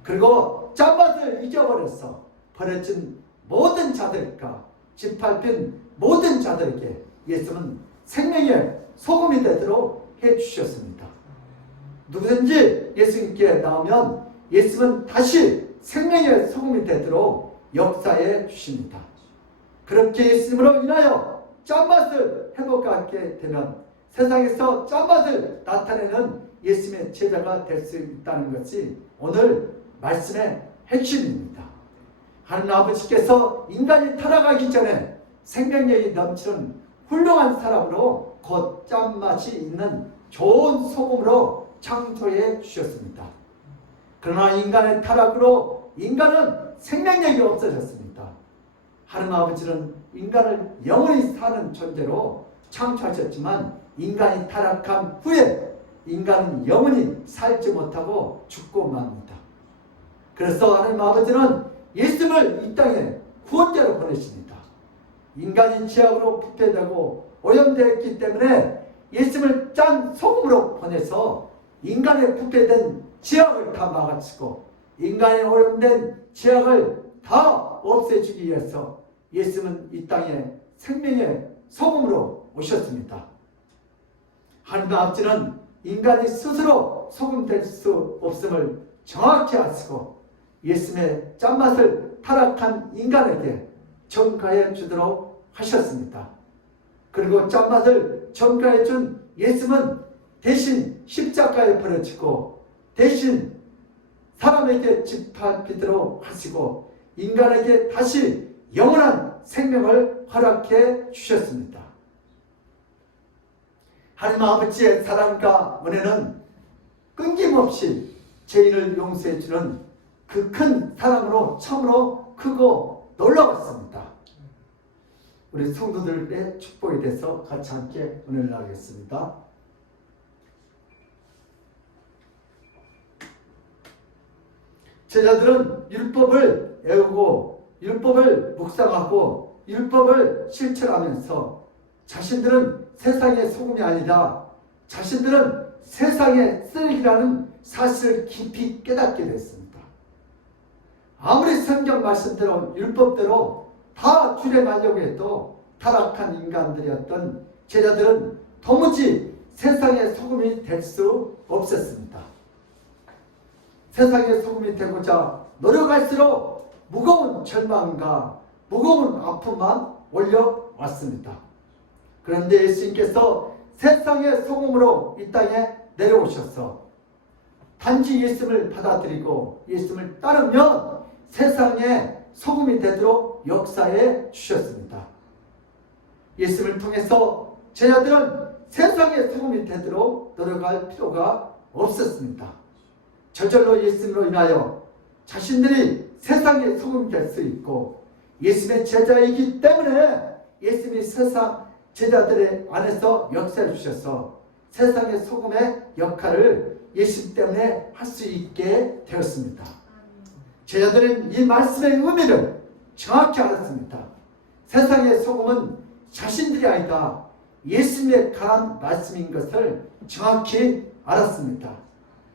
그리고 짠맛을 잊어버려서 버려진 모든 자들과 짓밟힌 모든 자들에게 예수는 생명의 소금이 되도록 해주셨습니다. 누구든지 예수님께 나오면 예수는 다시 생명의 소금이 되도록 역사해 주십니다. 그렇게 예수님으로 인하여 짠맛을 회복하게 되면 세상에서 짠맛을 나타내는 예수님의 제자가 될 수 있다는 것이 오늘 말씀의 핵심입니다. 하나님 아버지께서 인간이 타락하기 전에 생명력이 넘치는 훌륭한 사람으로 곧 짠맛이 있는 좋은 소금으로 창조해 주셨습니다. 그러나 인간의 타락으로 인간은 생명력이 없어졌습니다. 하나님 아버지는 인간을 영원히 사는 존재로 창조하셨지만 인간이 타락한 후에 인간은 영원히 살지 못하고 죽고 맙니다. 그래서 하나님 아버지는 예수를 이 땅에 구원자로 보내십니다. 인간이 죄악으로 부패되고 오염되었기 때문에 예수를 짠 소금으로 보내서 인간의 부패된 죄악을 다 막아치고 인간의 오염된 죄악을 다 없애주기 위해서 예수는 이 땅에 생명의 소금으로 오셨습니다. 하나님 아버지는 인간이 스스로 소금 될 수 없음을 정확히 아시고 예수의 짠맛을 타락한 인간에게 전가해 주도록 하셨습니다. 그리고 짠맛을 전가해 준 예수는 대신 십자가에 버려지고 대신 사람에게 짓밟히도록 하시고 인간에게 다시 영원한 생명을 허락해 주셨습니다. 하나님 아버지의 사랑과 은혜는 끊김없이 죄인을 용서해 주는 그 큰 사랑으로 참으로 크고 놀라웠습니다. 우리 성도들의 축복에 대해서 같이 함께 은혜를 나누겠습니다. 제자들은 율법을 외우고 율법을 묵상하고 율법을 실천하면서 자신들은 세상의 소금이 아니라 자신들은 세상의 쓰레기라는 사실을 깊이 깨닫게 됐습니다. 아무리 성경 말씀대로 율법대로 다 줄여가려고 해도 타락한 인간들이었던 제자들은 도무지 세상의 소금이 될 수 없었습니다. 세상의 소금이 되고자 노력할수록 무거운 절망과 무거운 아픔만 올려왔습니다. 그런데 예수님께서 세상의 소금으로 이 땅에 내려오셔서 단지 예수님을 받아들이고 예수님을 따르면 세상의 소금이 되도록 역사해 주셨습니다. 예수님을 통해서 제자들은 세상의 소금이 되도록 노력할 필요가 없었습니다. 저절로 예수님으로 인하여 자신들이 세상의 소금이 될 수 있고 예수님의 제자이기 때문에 예수님이 세상 제자들의 안에서 역사해 주셔서 세상의 소금의 역할을 예수님 때문에 할 수 있게 되었습니다. 제자들은 이 말씀의 의미를 정확히 알았습니다. 세상의 소금은 자신들이 아니다 예수님에 관한 말씀인 것을 정확히 알았습니다.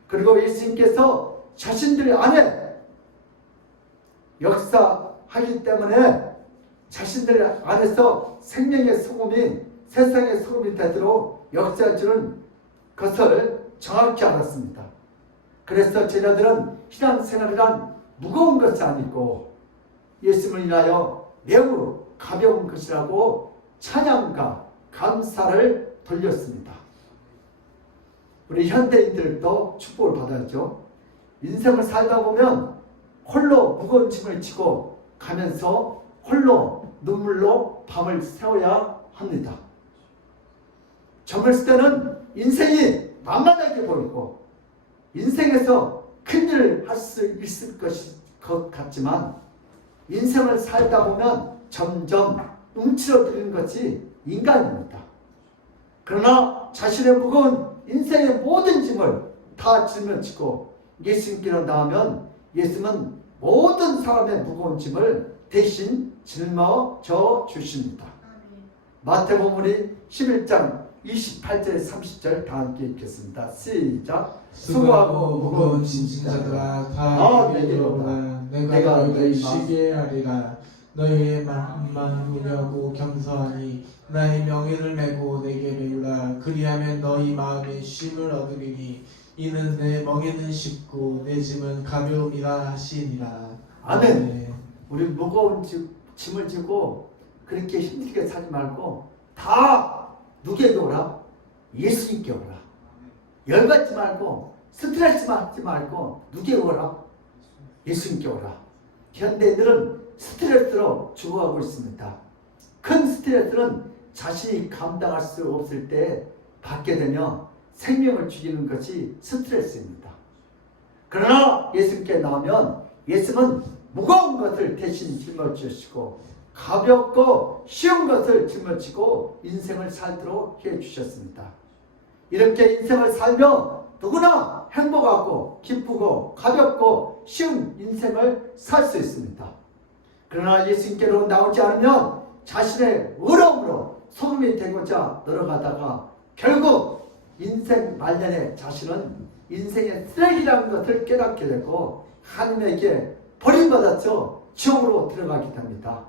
그리고 예수님께서 자신들 안에 역사하기 때문에 자신들 안에서 생명의 소금이 세상의 소금이 되도록 역사해주는 것을 정확히 알았습니다. 그래서 제자들은 신앙생활이란 무거운 것이 아니고 예수님을 인하여 매우 가벼운 것이라고 찬양과 감사를 돌렸습니다. 우리 현대인들도 축복을 받아야죠. 인생을 살다 보면 홀로 무거운 짐을 지고 가면서 홀로 눈물로 밤을 새워야 합니다. 젊을 때는 인생이 만만하게 보이고 인생에서 큰일을 할 수 있을 것 같지만 인생을 살다 보면 점점 움츠러드는 것이 인간입니다. 그러나 자신의 무거운 인생의 모든 짐을 다 짊어지고 예수님께로 나오면 예수님은 모든 사람의 무거운 짐을 대신 짊어져 주십니다. 마태복음 11장 28절 30절 다 함께 읽겠습니다. 시작. 수고하고 무거운 짐진자들아 다 내게로 오라. 내가 너희를 쉬게 하리라. 너희의 마음만 무냐고 겸손하니 나의 명예를 메고 내게 배우라. 그리하면 너희 마음에 쉼을 얻으리니 이는 내 멍에는 쉽고 내 짐은 가벼움이라 하시니라. 아멘. 우리 무거운 짐을 지고 그렇게 힘들게 살지 말고 다 누구에게 오라? 예수님께 오라. 열받지 말고 스트레스 받지 말고 누구에게 오라? 예수님께 오라. 현대인들은 스트레스로 죽어가고 있습니다. 큰 스트레스는 자신이 감당할 수 없을 때 받게 되면 생명을 죽이는 것이 스트레스입니다. 그러나 예수님께 나오면 예수님은 무거운 것을 대신 짊어지시고 가볍고 쉬운 것을 짊어지고 인생을 살도록 해주셨습니다. 이렇게 인생을 살며 누구나 행복하고 기쁘고 가볍고 쉬운 인생을 살 수 있습니다. 그러나 예수님께로 나오지 않으면 자신의 어려움으로 소금이 되고자 늘어가다가 결국 인생 말년에 자신은 인생의 쓰레기라는 것을 깨닫게 되고 하나님에게 버림받아서 지옥으로 들어가게 됩니다.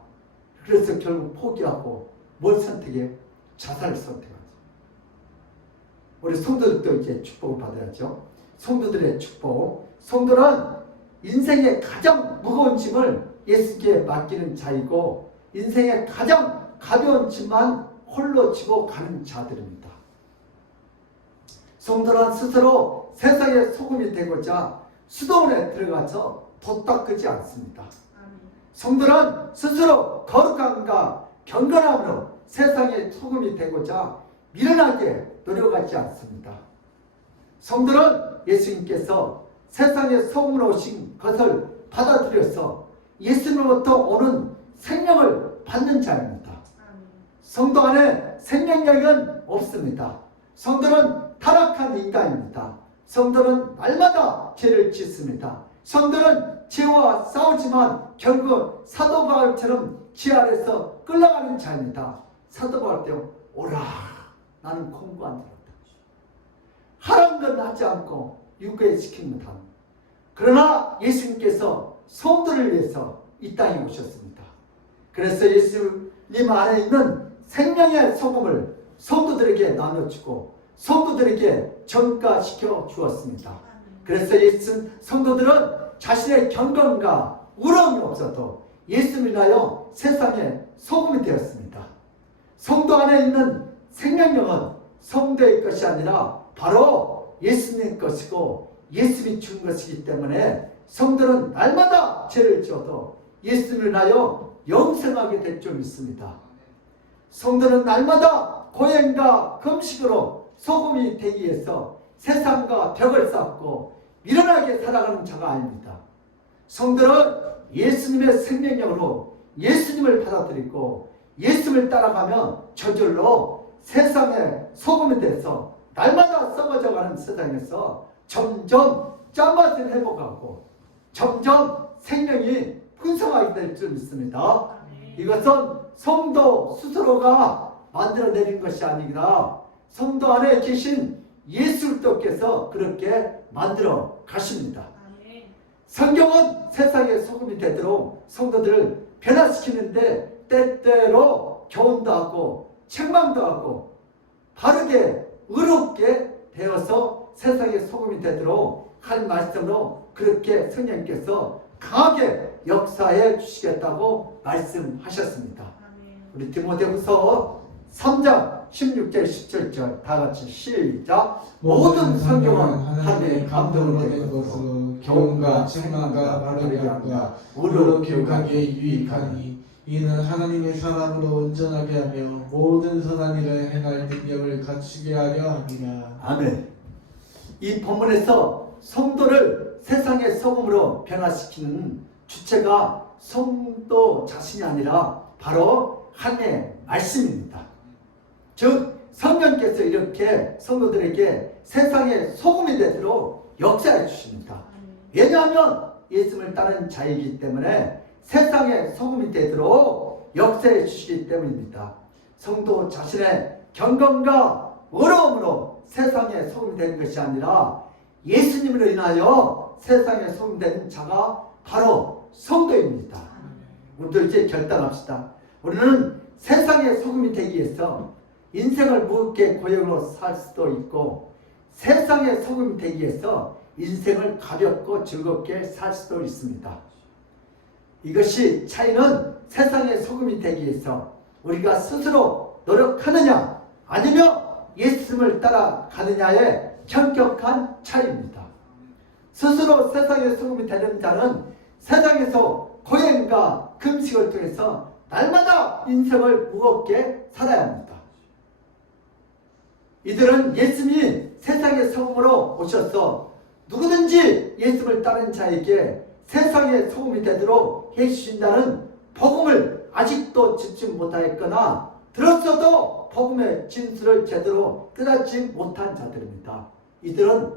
그래서 결국 포기하고 뭘 선택해? 자살을 선택하죠. 우리 성도들도 이제 축복을 받아야죠. 성도들의 축복. 성도는 인생의 가장 무거운 짐을 예수께 맡기는 자이고 인생의 가장 가벼운 짐만 홀로 지고 가는 자들입니다. 성도는 스스로 세상의 소금이 되고자 수도원에 들어가서 도 닦지 않습니다. 성도는 스스로 거룩함과 경건함으로 세상의 소금이 되고자 미련하게 노력하지 않습니다. 성도는 예수님께서 세상의 소금으로 오신 것을 받아들여서 예수님으로부터 오는 생명을 받는 자입니다. 성도 안에 생명력은 없습니다. 성도는 타락한 인간입니다. 성도는 날마다 죄를 짓습니다. 성도는 죄와 싸우지만 결국 사도 바울처럼 죄 아래서 끌려가는 자입니다. 사도 바울 때 오라 나는 공부한다. 하라는 건 하지 않고 유괴 시키는 것 합니다. 그러나 예수님께서 성도를 위해서 이 땅에 오셨습니다. 그래서 예수님 안에 있는 생명의 소금을 성도들에게 나눠주고 성도들에게 전가시켜 주었습니다. 그래서 예수 성도들은 자신의 경건과 우러움이 없어도 예수님을 위하여 세상에 소금이 되었습니다. 성도 안에 있는 생명력은 성도의 것이 아니라 바로 예수님의 것이고 예수님이 준 것이기 때문에 성도는 날마다 죄를 지어도 예수님을 인하여 영생하게 될 줄 믿습니다. 성도는 날마다 고행과 금식으로 소금이 되기 위해서 세상과 벽을 쌓고 미련하게 살아가는 자가 아닙니다. 성도는 예수님의 생명력으로 예수님을 받아들이고 예수님을 따라가면 저절로 세상의 소금이 돼서 날마다 썩어져가는 세상에서 점점 짠맛을 회복하고 점점 생명이 풍성하게 될 줄 믿습니다. 이것은 성도 스스로가 만들어내린 것이 아니라 성도 안에 계신 예수 그리스도께서 그렇게 만들어 가십니다. 성경은 세상의 소금이 되도록 성도들을 변화시키는데 때때로 교훈도 하고 책망도 하고 바르게 의롭게 되어서 세상의 소금이 되도록 한 말씀으로 그렇게 성령께서 강하게 역사해 주시겠다고 말씀하셨습니다. 우리 디모데후서 3장 16절 17절 다 같이 시작. 모든 성경은 하나님의 감동으로 된 것으로 교훈과 책망과 바르게 함과 의로 교육하기에 유익하니 이는 하나님의 사람으로 온전하게 하며 모든 선한 일을 행할 능력을 갖추게 하려 함이라. 아멘. 이 본문에서 성도를 세상의 소금으로 변화시키는 주체가 성도 자신이 아니라 바로 하나님의 말씀입니다. 즉 성령께서 이렇게 성도들에게 세상의 소금이 되도록 역사해 주십니다. 왜냐하면 예수님을 따르는 자이기 때문에 세상의 소금이 되도록 역사해 주시기 때문입니다. 성도 자신의 경건과 어려움으로 세상의 소금이 되는 것이 아니라 예수님으로 인하여 세상의 소금이 되는 자가 바로 성도입니다. 우리도 이제 결단합시다. 우리는 세상의 소금이 되기 위해서 인생을 무겁게 고역으로 살 수도 있고 세상의 소금이 되기 위해서 인생을 가볍고 즐겁게 살 수도 있습니다. 이것이 차이는 세상의 소금이 되기 위해서 우리가 스스로 노력하느냐 아니면 예수님을 따라가느냐의 현격한 차이입니다. 스스로 세상의 소금이 되는 자는 세상에서 고행과 금식을 통해서 날마다 인생을 무겁게 살아야 합니다. 이들은 예수님이 세상의 소금으로 오셔서 누구든지 예수님을 따르는 자에게 세상의 소금이 되도록 해주신다는 복음을 아직도 듣지 못하였거나 들었어도 복음의 진술을 제대로 깨닫지 못한 자들입니다. 이들은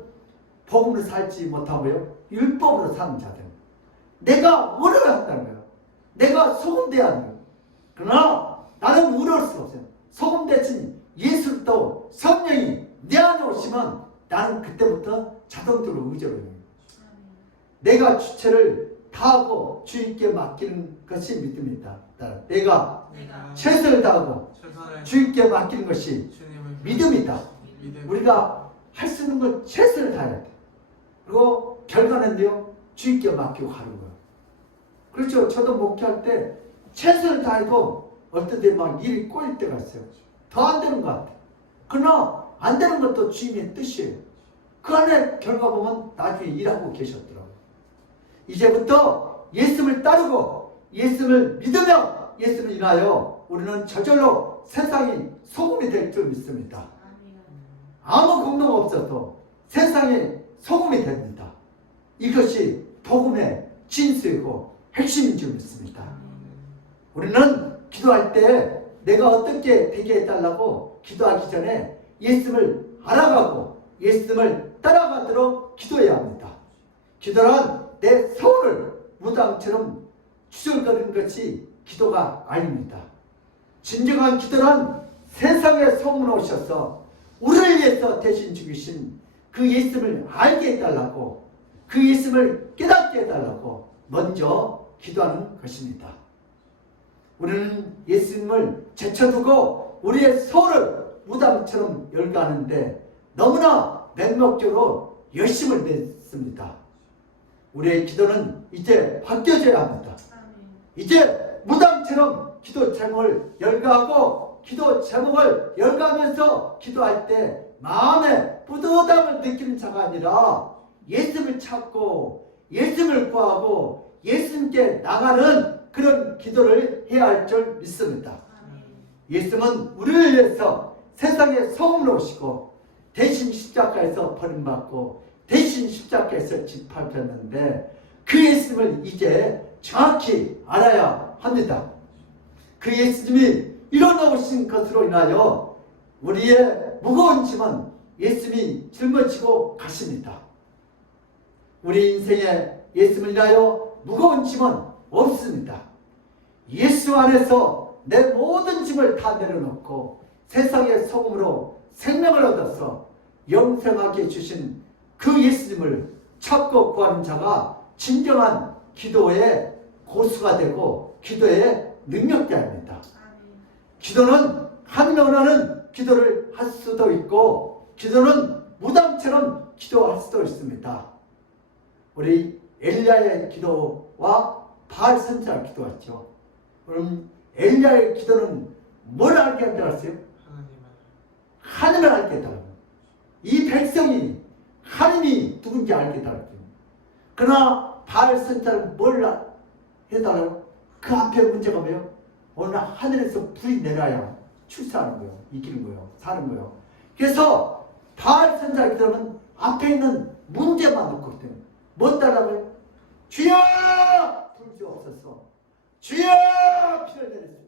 복음을 살지 못하고요 율법으로 사는 자들입니다. 내가 의로워야 한다는 거예요. 내가 소금돼야 하는 거예요. 그러나 나는 의로울 수 없어요. 소금 대신 예수도 성령이 내 안에 오시면 나는 그때부터 자동적으로 의지를 해요. 내가 주체를 다하고 주님께 맡기는 것이 믿음이다. 내가 최선을 다하고 주님께 맡기는 것이 믿음이다. 우리가 할 수 있는 걸 최선을 다해야 돼. 그리고 결과는요 주님께 맡기고 가는 거예요. 그렇죠. 저도 목회할 때 최선을 다해도 어떨 때 막 일이 꼬일 때가 있어요. 더 안 되는 것 같아요. 그러나 안 되는 것도 주님의 뜻이에요. 그 안에 결과 보면 나중에 일하고 계셨더라고요. 이제부터 예수님을 따르고 예수님을 믿으며 예수님을 인하여 우리는 저절로 세상이 소금이 될 줄 믿습니다. 아무 공동 없어도 세상에 소금이 됩니다. 이것이 복음의 진수이고 핵심인 줄 믿습니다. 우리는 기도할 때 내가 어떻게 되게 해달라고 기도하기 전에 예수님을 알아가고 예수님을 따라가도록 기도해야 합니다. 기도란 내 서울을 무당처럼 추절거리는 것이 기도가 아닙니다. 진정한 기도란 세상에 소문을 오셔서 우리를 위해서 대신 죽이신 그 예수님을 알게 해달라고 그 예수님을 깨닫게 해달라고 먼저 기도하는 것입니다. 우리는 예수님을 제쳐두고 우리의 소를 무당처럼 열거하는데 너무나 맹목적으로 열심을 냈습니다. 우리의 기도는 이제 바뀌어져야 합니다. 이제 무당처럼 기도 제목을 열거하고 기도 제목을 열거하면서 기도할 때 마음에 뿌듯함을 느끼는 자가 아니라 예수님을 찾고 예수님을 구하고 예수님께 나가는 그런 기도를 해야 할 줄 믿습니다. 예수님은 우리를 위해서 세상에 소금으로 오시고 대신 십자가에서 버림받고 대신 십자가에서 짓밟혔는데 그 예수님을 이제 정확히 알아야 합니다. 그 예수님이 일어나오신 것으로 인하여 우리의 무거운 짐은 예수님이 짊어지고 가십니다. 우리 인생에 예수님을 인하여 무거운 짐은 없습니다. 예수 안에서 내 모든 짐을 다 내려놓고 세상의 소금으로 생명을 얻어서 영생하게 주신 그 예수님을 찾고 구하는 자가 진정한 기도의 고수가 되고 기도의 능력자입니다. 기도는 하나님의 원하는 기도를 할 수도 있고 기도는 무당처럼 기도할 수도 있습니다. 우리 엘리야의 기도와 바알 선지자의 기도였죠. 그럼 엘리야의 기도는 뭘 알게 한다고했어요? 하나님을 알게 해달라고. 이 백성이 하나님이 누군지 알게 해달라고. 그러나 바알 선지자는 뭘 해달라고? 그 앞에 문제가 뭐예요? 오늘 하늘에서 불이 내려야 출세하는 거예요. 이기는 거예요. 사는 거예요. 그래서 바알 선지자의 기도는 앞에 있는 문제만 놓고 있대요. 뭐 달라고요? 주여 불 주옵소서. 주여 피를 내리소서.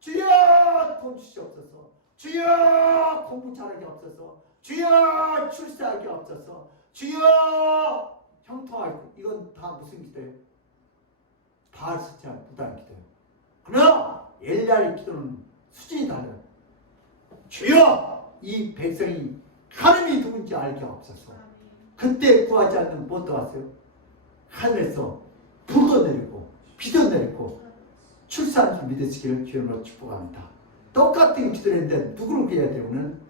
주여 돈 주시옵소서. 주여 공부 잘하게 없어서. 주여 출세하게 없어서. 주여 형통하게. 이건 다 무슨 기도예요? 바알 선지자 무당 기도예요. 그러나 엘리야의 기도는 수준이 달라요. 주여 이 백성이 하나님이 누군지 알게 없어서. 그때 구하지 않는 무엇도 왔어요? 하늘에서 불도 내리고 비도 내리고 출산한 줄 믿으시기를 주님으로 축복합니다. 똑같은 기도를 했는데 누구를 구해야 되고는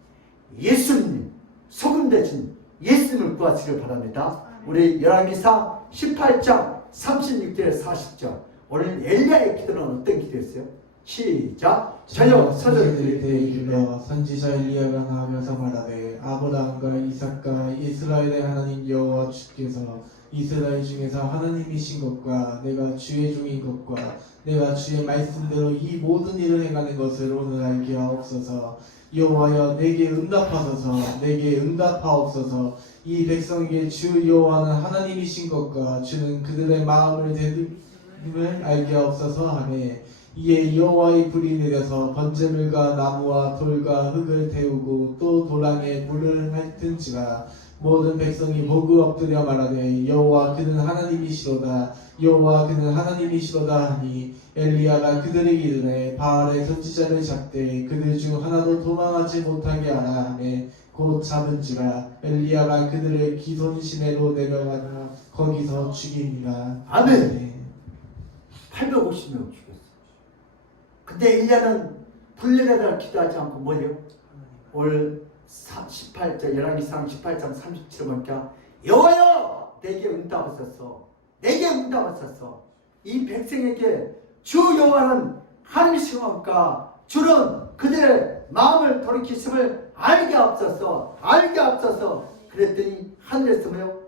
예수님, 소금 대신 예수님을 구하시길 바랍니다. 우리 열왕기상 18장 36절 40절. 오늘 엘리야의 기도는 어떤 기도였어요? 시작. 저녁 서정들이 때 이르러 선지자 엘리야가 나오면서 말하되 아브라함과 이삭과 이스라엘의 하나님 여호와 주께서 이스라엘 중에서 하나님이신 것과 내가 주의 종인 것과 내가 주의 말씀대로 이 모든 일을 행하는 것을 오늘 알게 하옵소서. 여호와여 내게 응답하소서. 내게 응답하옵소서. 이 백성에게 주 여호와는 하나님이신 것과 주는 그들의 마음을 되듬을 알게 하옵소서 하매 이에 여호와의 불이 내려서 번제물과 나무와 돌과 흙을 태우고 또 도랑에 물을 핥은지라 모든 백성이 보고 엎드려 말하되 여호와 그는 하나님이시로다. 여호와 그는 하나님이시로다 하니 엘리야가 그들에게 이르되 바알의 선지자를 잡되 그들 중 하나도 도망하지 못하게 하라 하매 곧 잡은지라 엘리야가 그들을 기손 시내로 내려가나 거기서 죽이니라. 아멘. 850명 죽였어. 근데 엘리야는 불내려라 기도하지 않고 뭐예요? 오늘 18장 열왕기상 18장 37절 보니까 여호와여 내게 응답하소서. 내게 응답하소서. 이 백성에게 주 여호와는 하나님이신 것과 주는 그들의 마음을 돌이키심을 알게 없어서 알게 없어서 그랬더니 하늘에서 뭐요?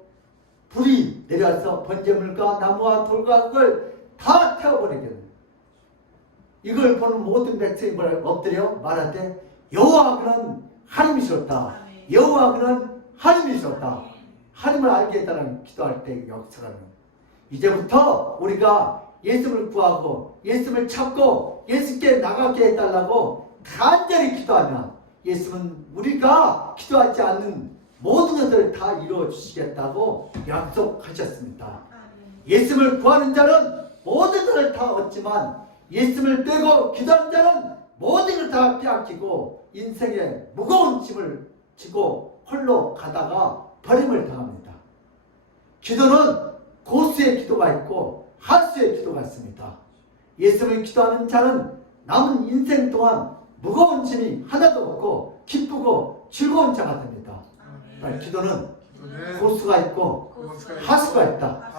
불이 내려와서 번제물과 나무와 돌과 흙을 다 태워버리겠네. 이걸 보는 모든 백성이 엎드려 말하되 여호와 그는 하나님이셨다. 여호와 그는 하나님이셨다. 하나님을 알게 해달라는 기도할 때 역사라는. 이제부터 우리가 예수를 구하고 예수를 찾고 예수께 나가게 해달라고 간절히 기도하면 예수는 우리가 기도하지 않는 모든 것들을 다 이루어 주시겠다고 약속하셨습니다. 예수를 구하는 자는 모든 것을 다 얻지만 예수를 빼고 기도하는 자는 모든 걸 다 빼앗기고 인생의 무거운 짐을 지고 홀로 가다가 버림을 당합니다. 기도는 고수의 기도가 있고 하수의 기도가 있습니다. 예수를 기도하는 자는 남은 인생 동안 무거운 짐이 하나도 없고 기쁘고 즐거운 자가 됩니다. 기도는 고수가 있고 하수가 있다.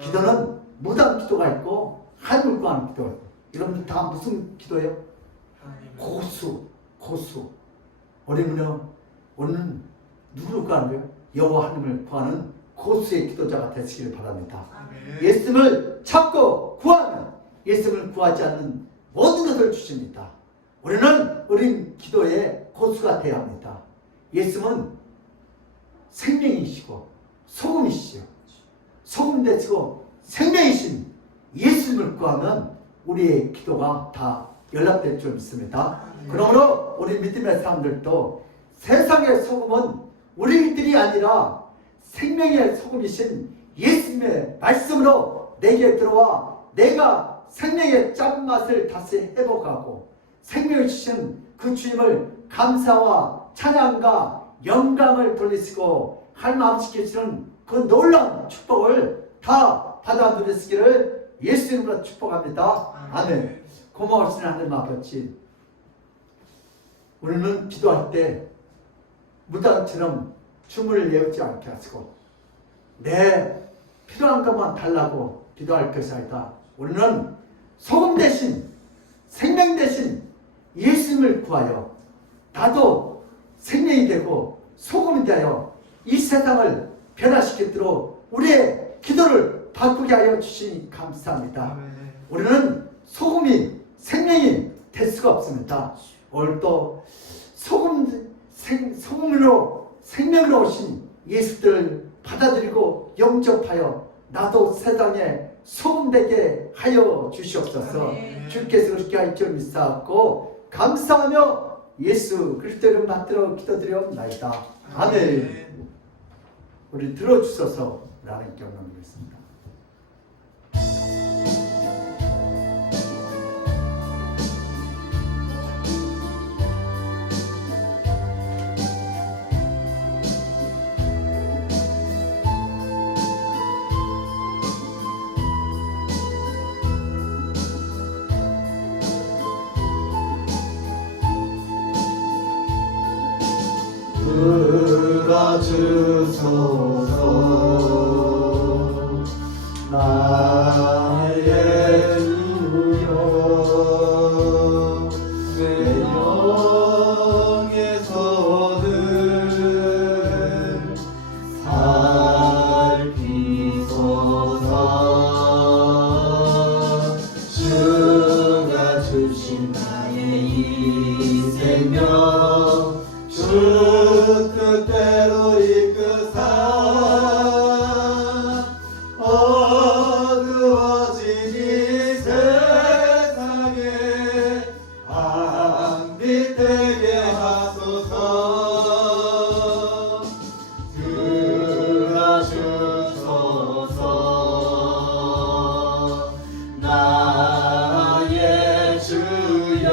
기도는 무당 기도가 있고 하늘을 구하는 기도가 있고 여러분들 다 무슨 기도예요? 고수. 오늘은 누구를 구하는 거예요? 여호와 하나님을 구하는 고수의 기도자가 되시기를 바랍니다. 예수님을 찾고 구하면 예수님을 구하지 않는 모든 것을 주십니다. 우리는 기도의 고수가 되어야 합니다. 예수님은 생명이시고 소금이시죠. 소금 되시고 생명이신 예수님을 구하면 우리의 기도가 다 연락될 줄 믿습니다. 그러므로 우리 믿음의 사람들도 세상의 소금은 우리들이 아니라 생명의 소금이신 예수님의 말씀으로 내게 들어와 내가 생명의 짠맛을 다시 회복하고 생명을 주신 그 주님을 감사와 찬양과 영광을 돌리시고 할마음시키시는 그 놀라운 축복을 다 받아 누리시기를 예수님으로 축복합니다. 아멘. 고마우신 하나님 아버지, 우리는 기도할 때 무당처럼 춤을 외우지 않게 하시고 내 필요한 것만 달라고 기도할 것이 아니다. 우리는 소금 대신 생명 대신 예수님을 구하여 나도 생명이 되고 소금이 되어 이 세상을 변화시키도록 우리의 기도를 바꾸게 하여 주시니 감사합니다. 우리는 소금이 생명이 될 수가 없습니다. 오늘 또 소금으로 생명으로 오신 예수들을 받아들이고 영접하여 나도 세상에 소금되게 하여 주시옵소서. 주께서 그렇게 할 줄 믿사옵고 감사하며 예수 그리스도 이름 받들어 기도드리옵나이다. 아멘. 우리 들어주셔서 라는 경험을 했습니다. 들어주소서 나의 주여 내 영에서는 살피소서 주가 주신 나의 이 생명 주 뜻대로 이끄사 어두워진 이 세상에 한빛 되게 하소서. 들어주소서 나의 주여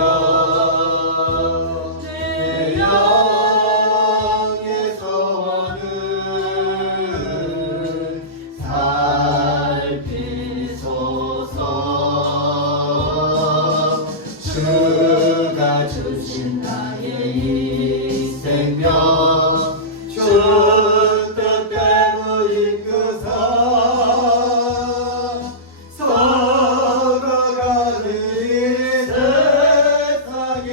주가 주신 나의 이 생명 주 뜻대로 이끄사 살아가는 이 세상에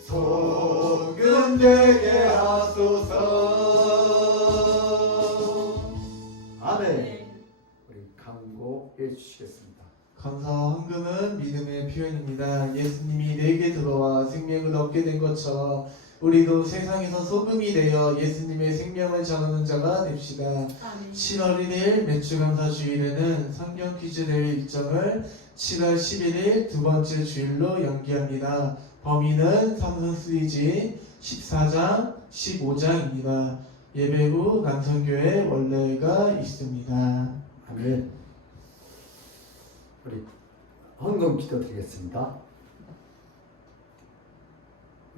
소금 되게 하소서. 아멘. 우리 강구해 주시겠습니다. 감사와 헌금은 믿음의 표현입니다. 예수님이 내게 들어와 생명을 얻게 된 것처럼 우리도 세상에서 소금이 되어 예수님의 생명을 전하는 자가 됩시다. 7월 1일 매주감사 주일에는 성경 퀴즈 대회 일정을 7월 11일 두 번째 주일로 연기합니다. 범위는 삼선 시리즈 14장, 15장입니다. 예배 후 남성교회 원래가 있습니다. 아멘. 우리 헌금 기도드리겠습니다.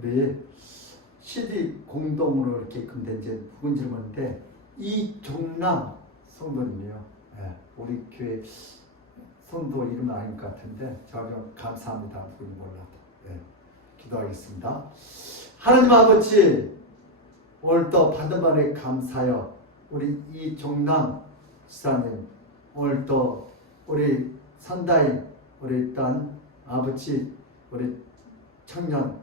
우리 CD 공동으로 이렇게 입금된 지 묵은지를 보는데 이종남 성도님이에요. 네, 우리 교회 성도 이름은 아닌 것 같은데 제가 좀 감사합니다. 누군지 몰라도 네, 기도하겠습니다. 하나님 아버지, 오늘도 받은 바에 감사하여 우리 이종남 지사님, 오늘도 우리 선다인 우리 일단 아버지 우리 청년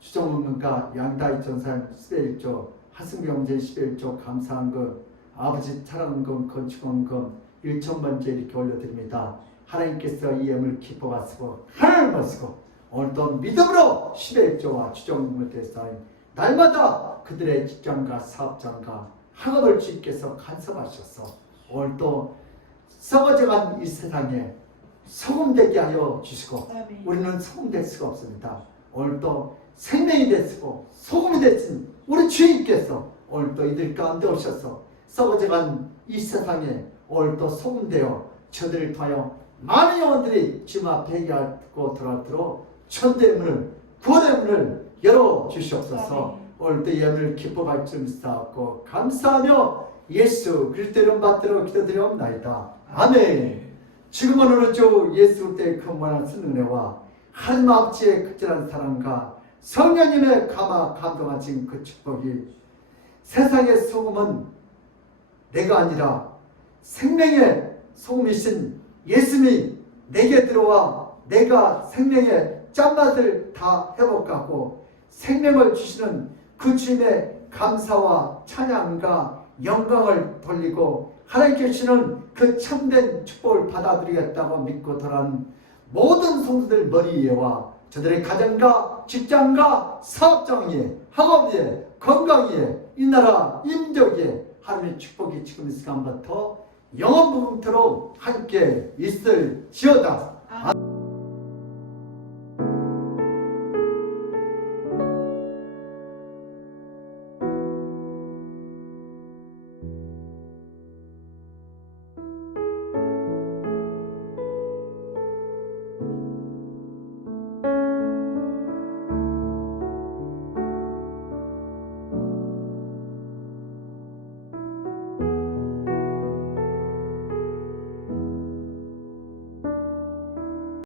주정문과 양다희 전사님 11조 하승경제 11조 감사한금 아버지 차량금 건축원금 1,000번째 이렇게 올려드립니다. 하나님께서 이 예물 기뻐하시고 하나님 하시고 오늘도 믿음으로 11조와 주정문을 대하여 날마다 그들의 직장과 사업장과 학업을 주님께서 간섭하셔서 오늘도 썩어져간 이 세상에 소금되게 하여 주시고 아멘. 우리는 소금될 수가 없습니다. 오늘도 생명이 됐고 소금이 되신 우리 주님께서 오늘도 이들 가운데 오셔서 썩어져간 이 세상에 오늘도 소금되어 저들을 통하여 많은 영혼들이 주님 앞에 회개하고 돌아오도록 천대의 문을 구원의 문을 열어주시옵소서. 오늘도 예물을 기뻐할 줄 믿사옵고 감사하며 예수 그리스도 이름 받들어 기도드리옵나이다. 아멘. 지금은 오늘 주 예수 때의 큰만한 은혜와 하나님 아버지의 극진한 사랑과 성령님의 감동하신 그 축복이 세상의 소금은 내가 아니라 생명의 소금이신 예수님이 내게 들어와 내가 생명의 짠맛을 다 회복하고 생명을 주시는 그 주님의 감사와 찬양과 영광을 돌리고 하나님께 주시는 그 참된 축복을 받아들이겠다고 믿고 돌아온 모든 성도들 머리 위에와 저들의 가정과 직장과 사업장 위에 학업 위에 건강 위에 이 나라 임적 위에 하나님의 축복이 지금 이 시간부터 영원부금토록 함께 있을지어다.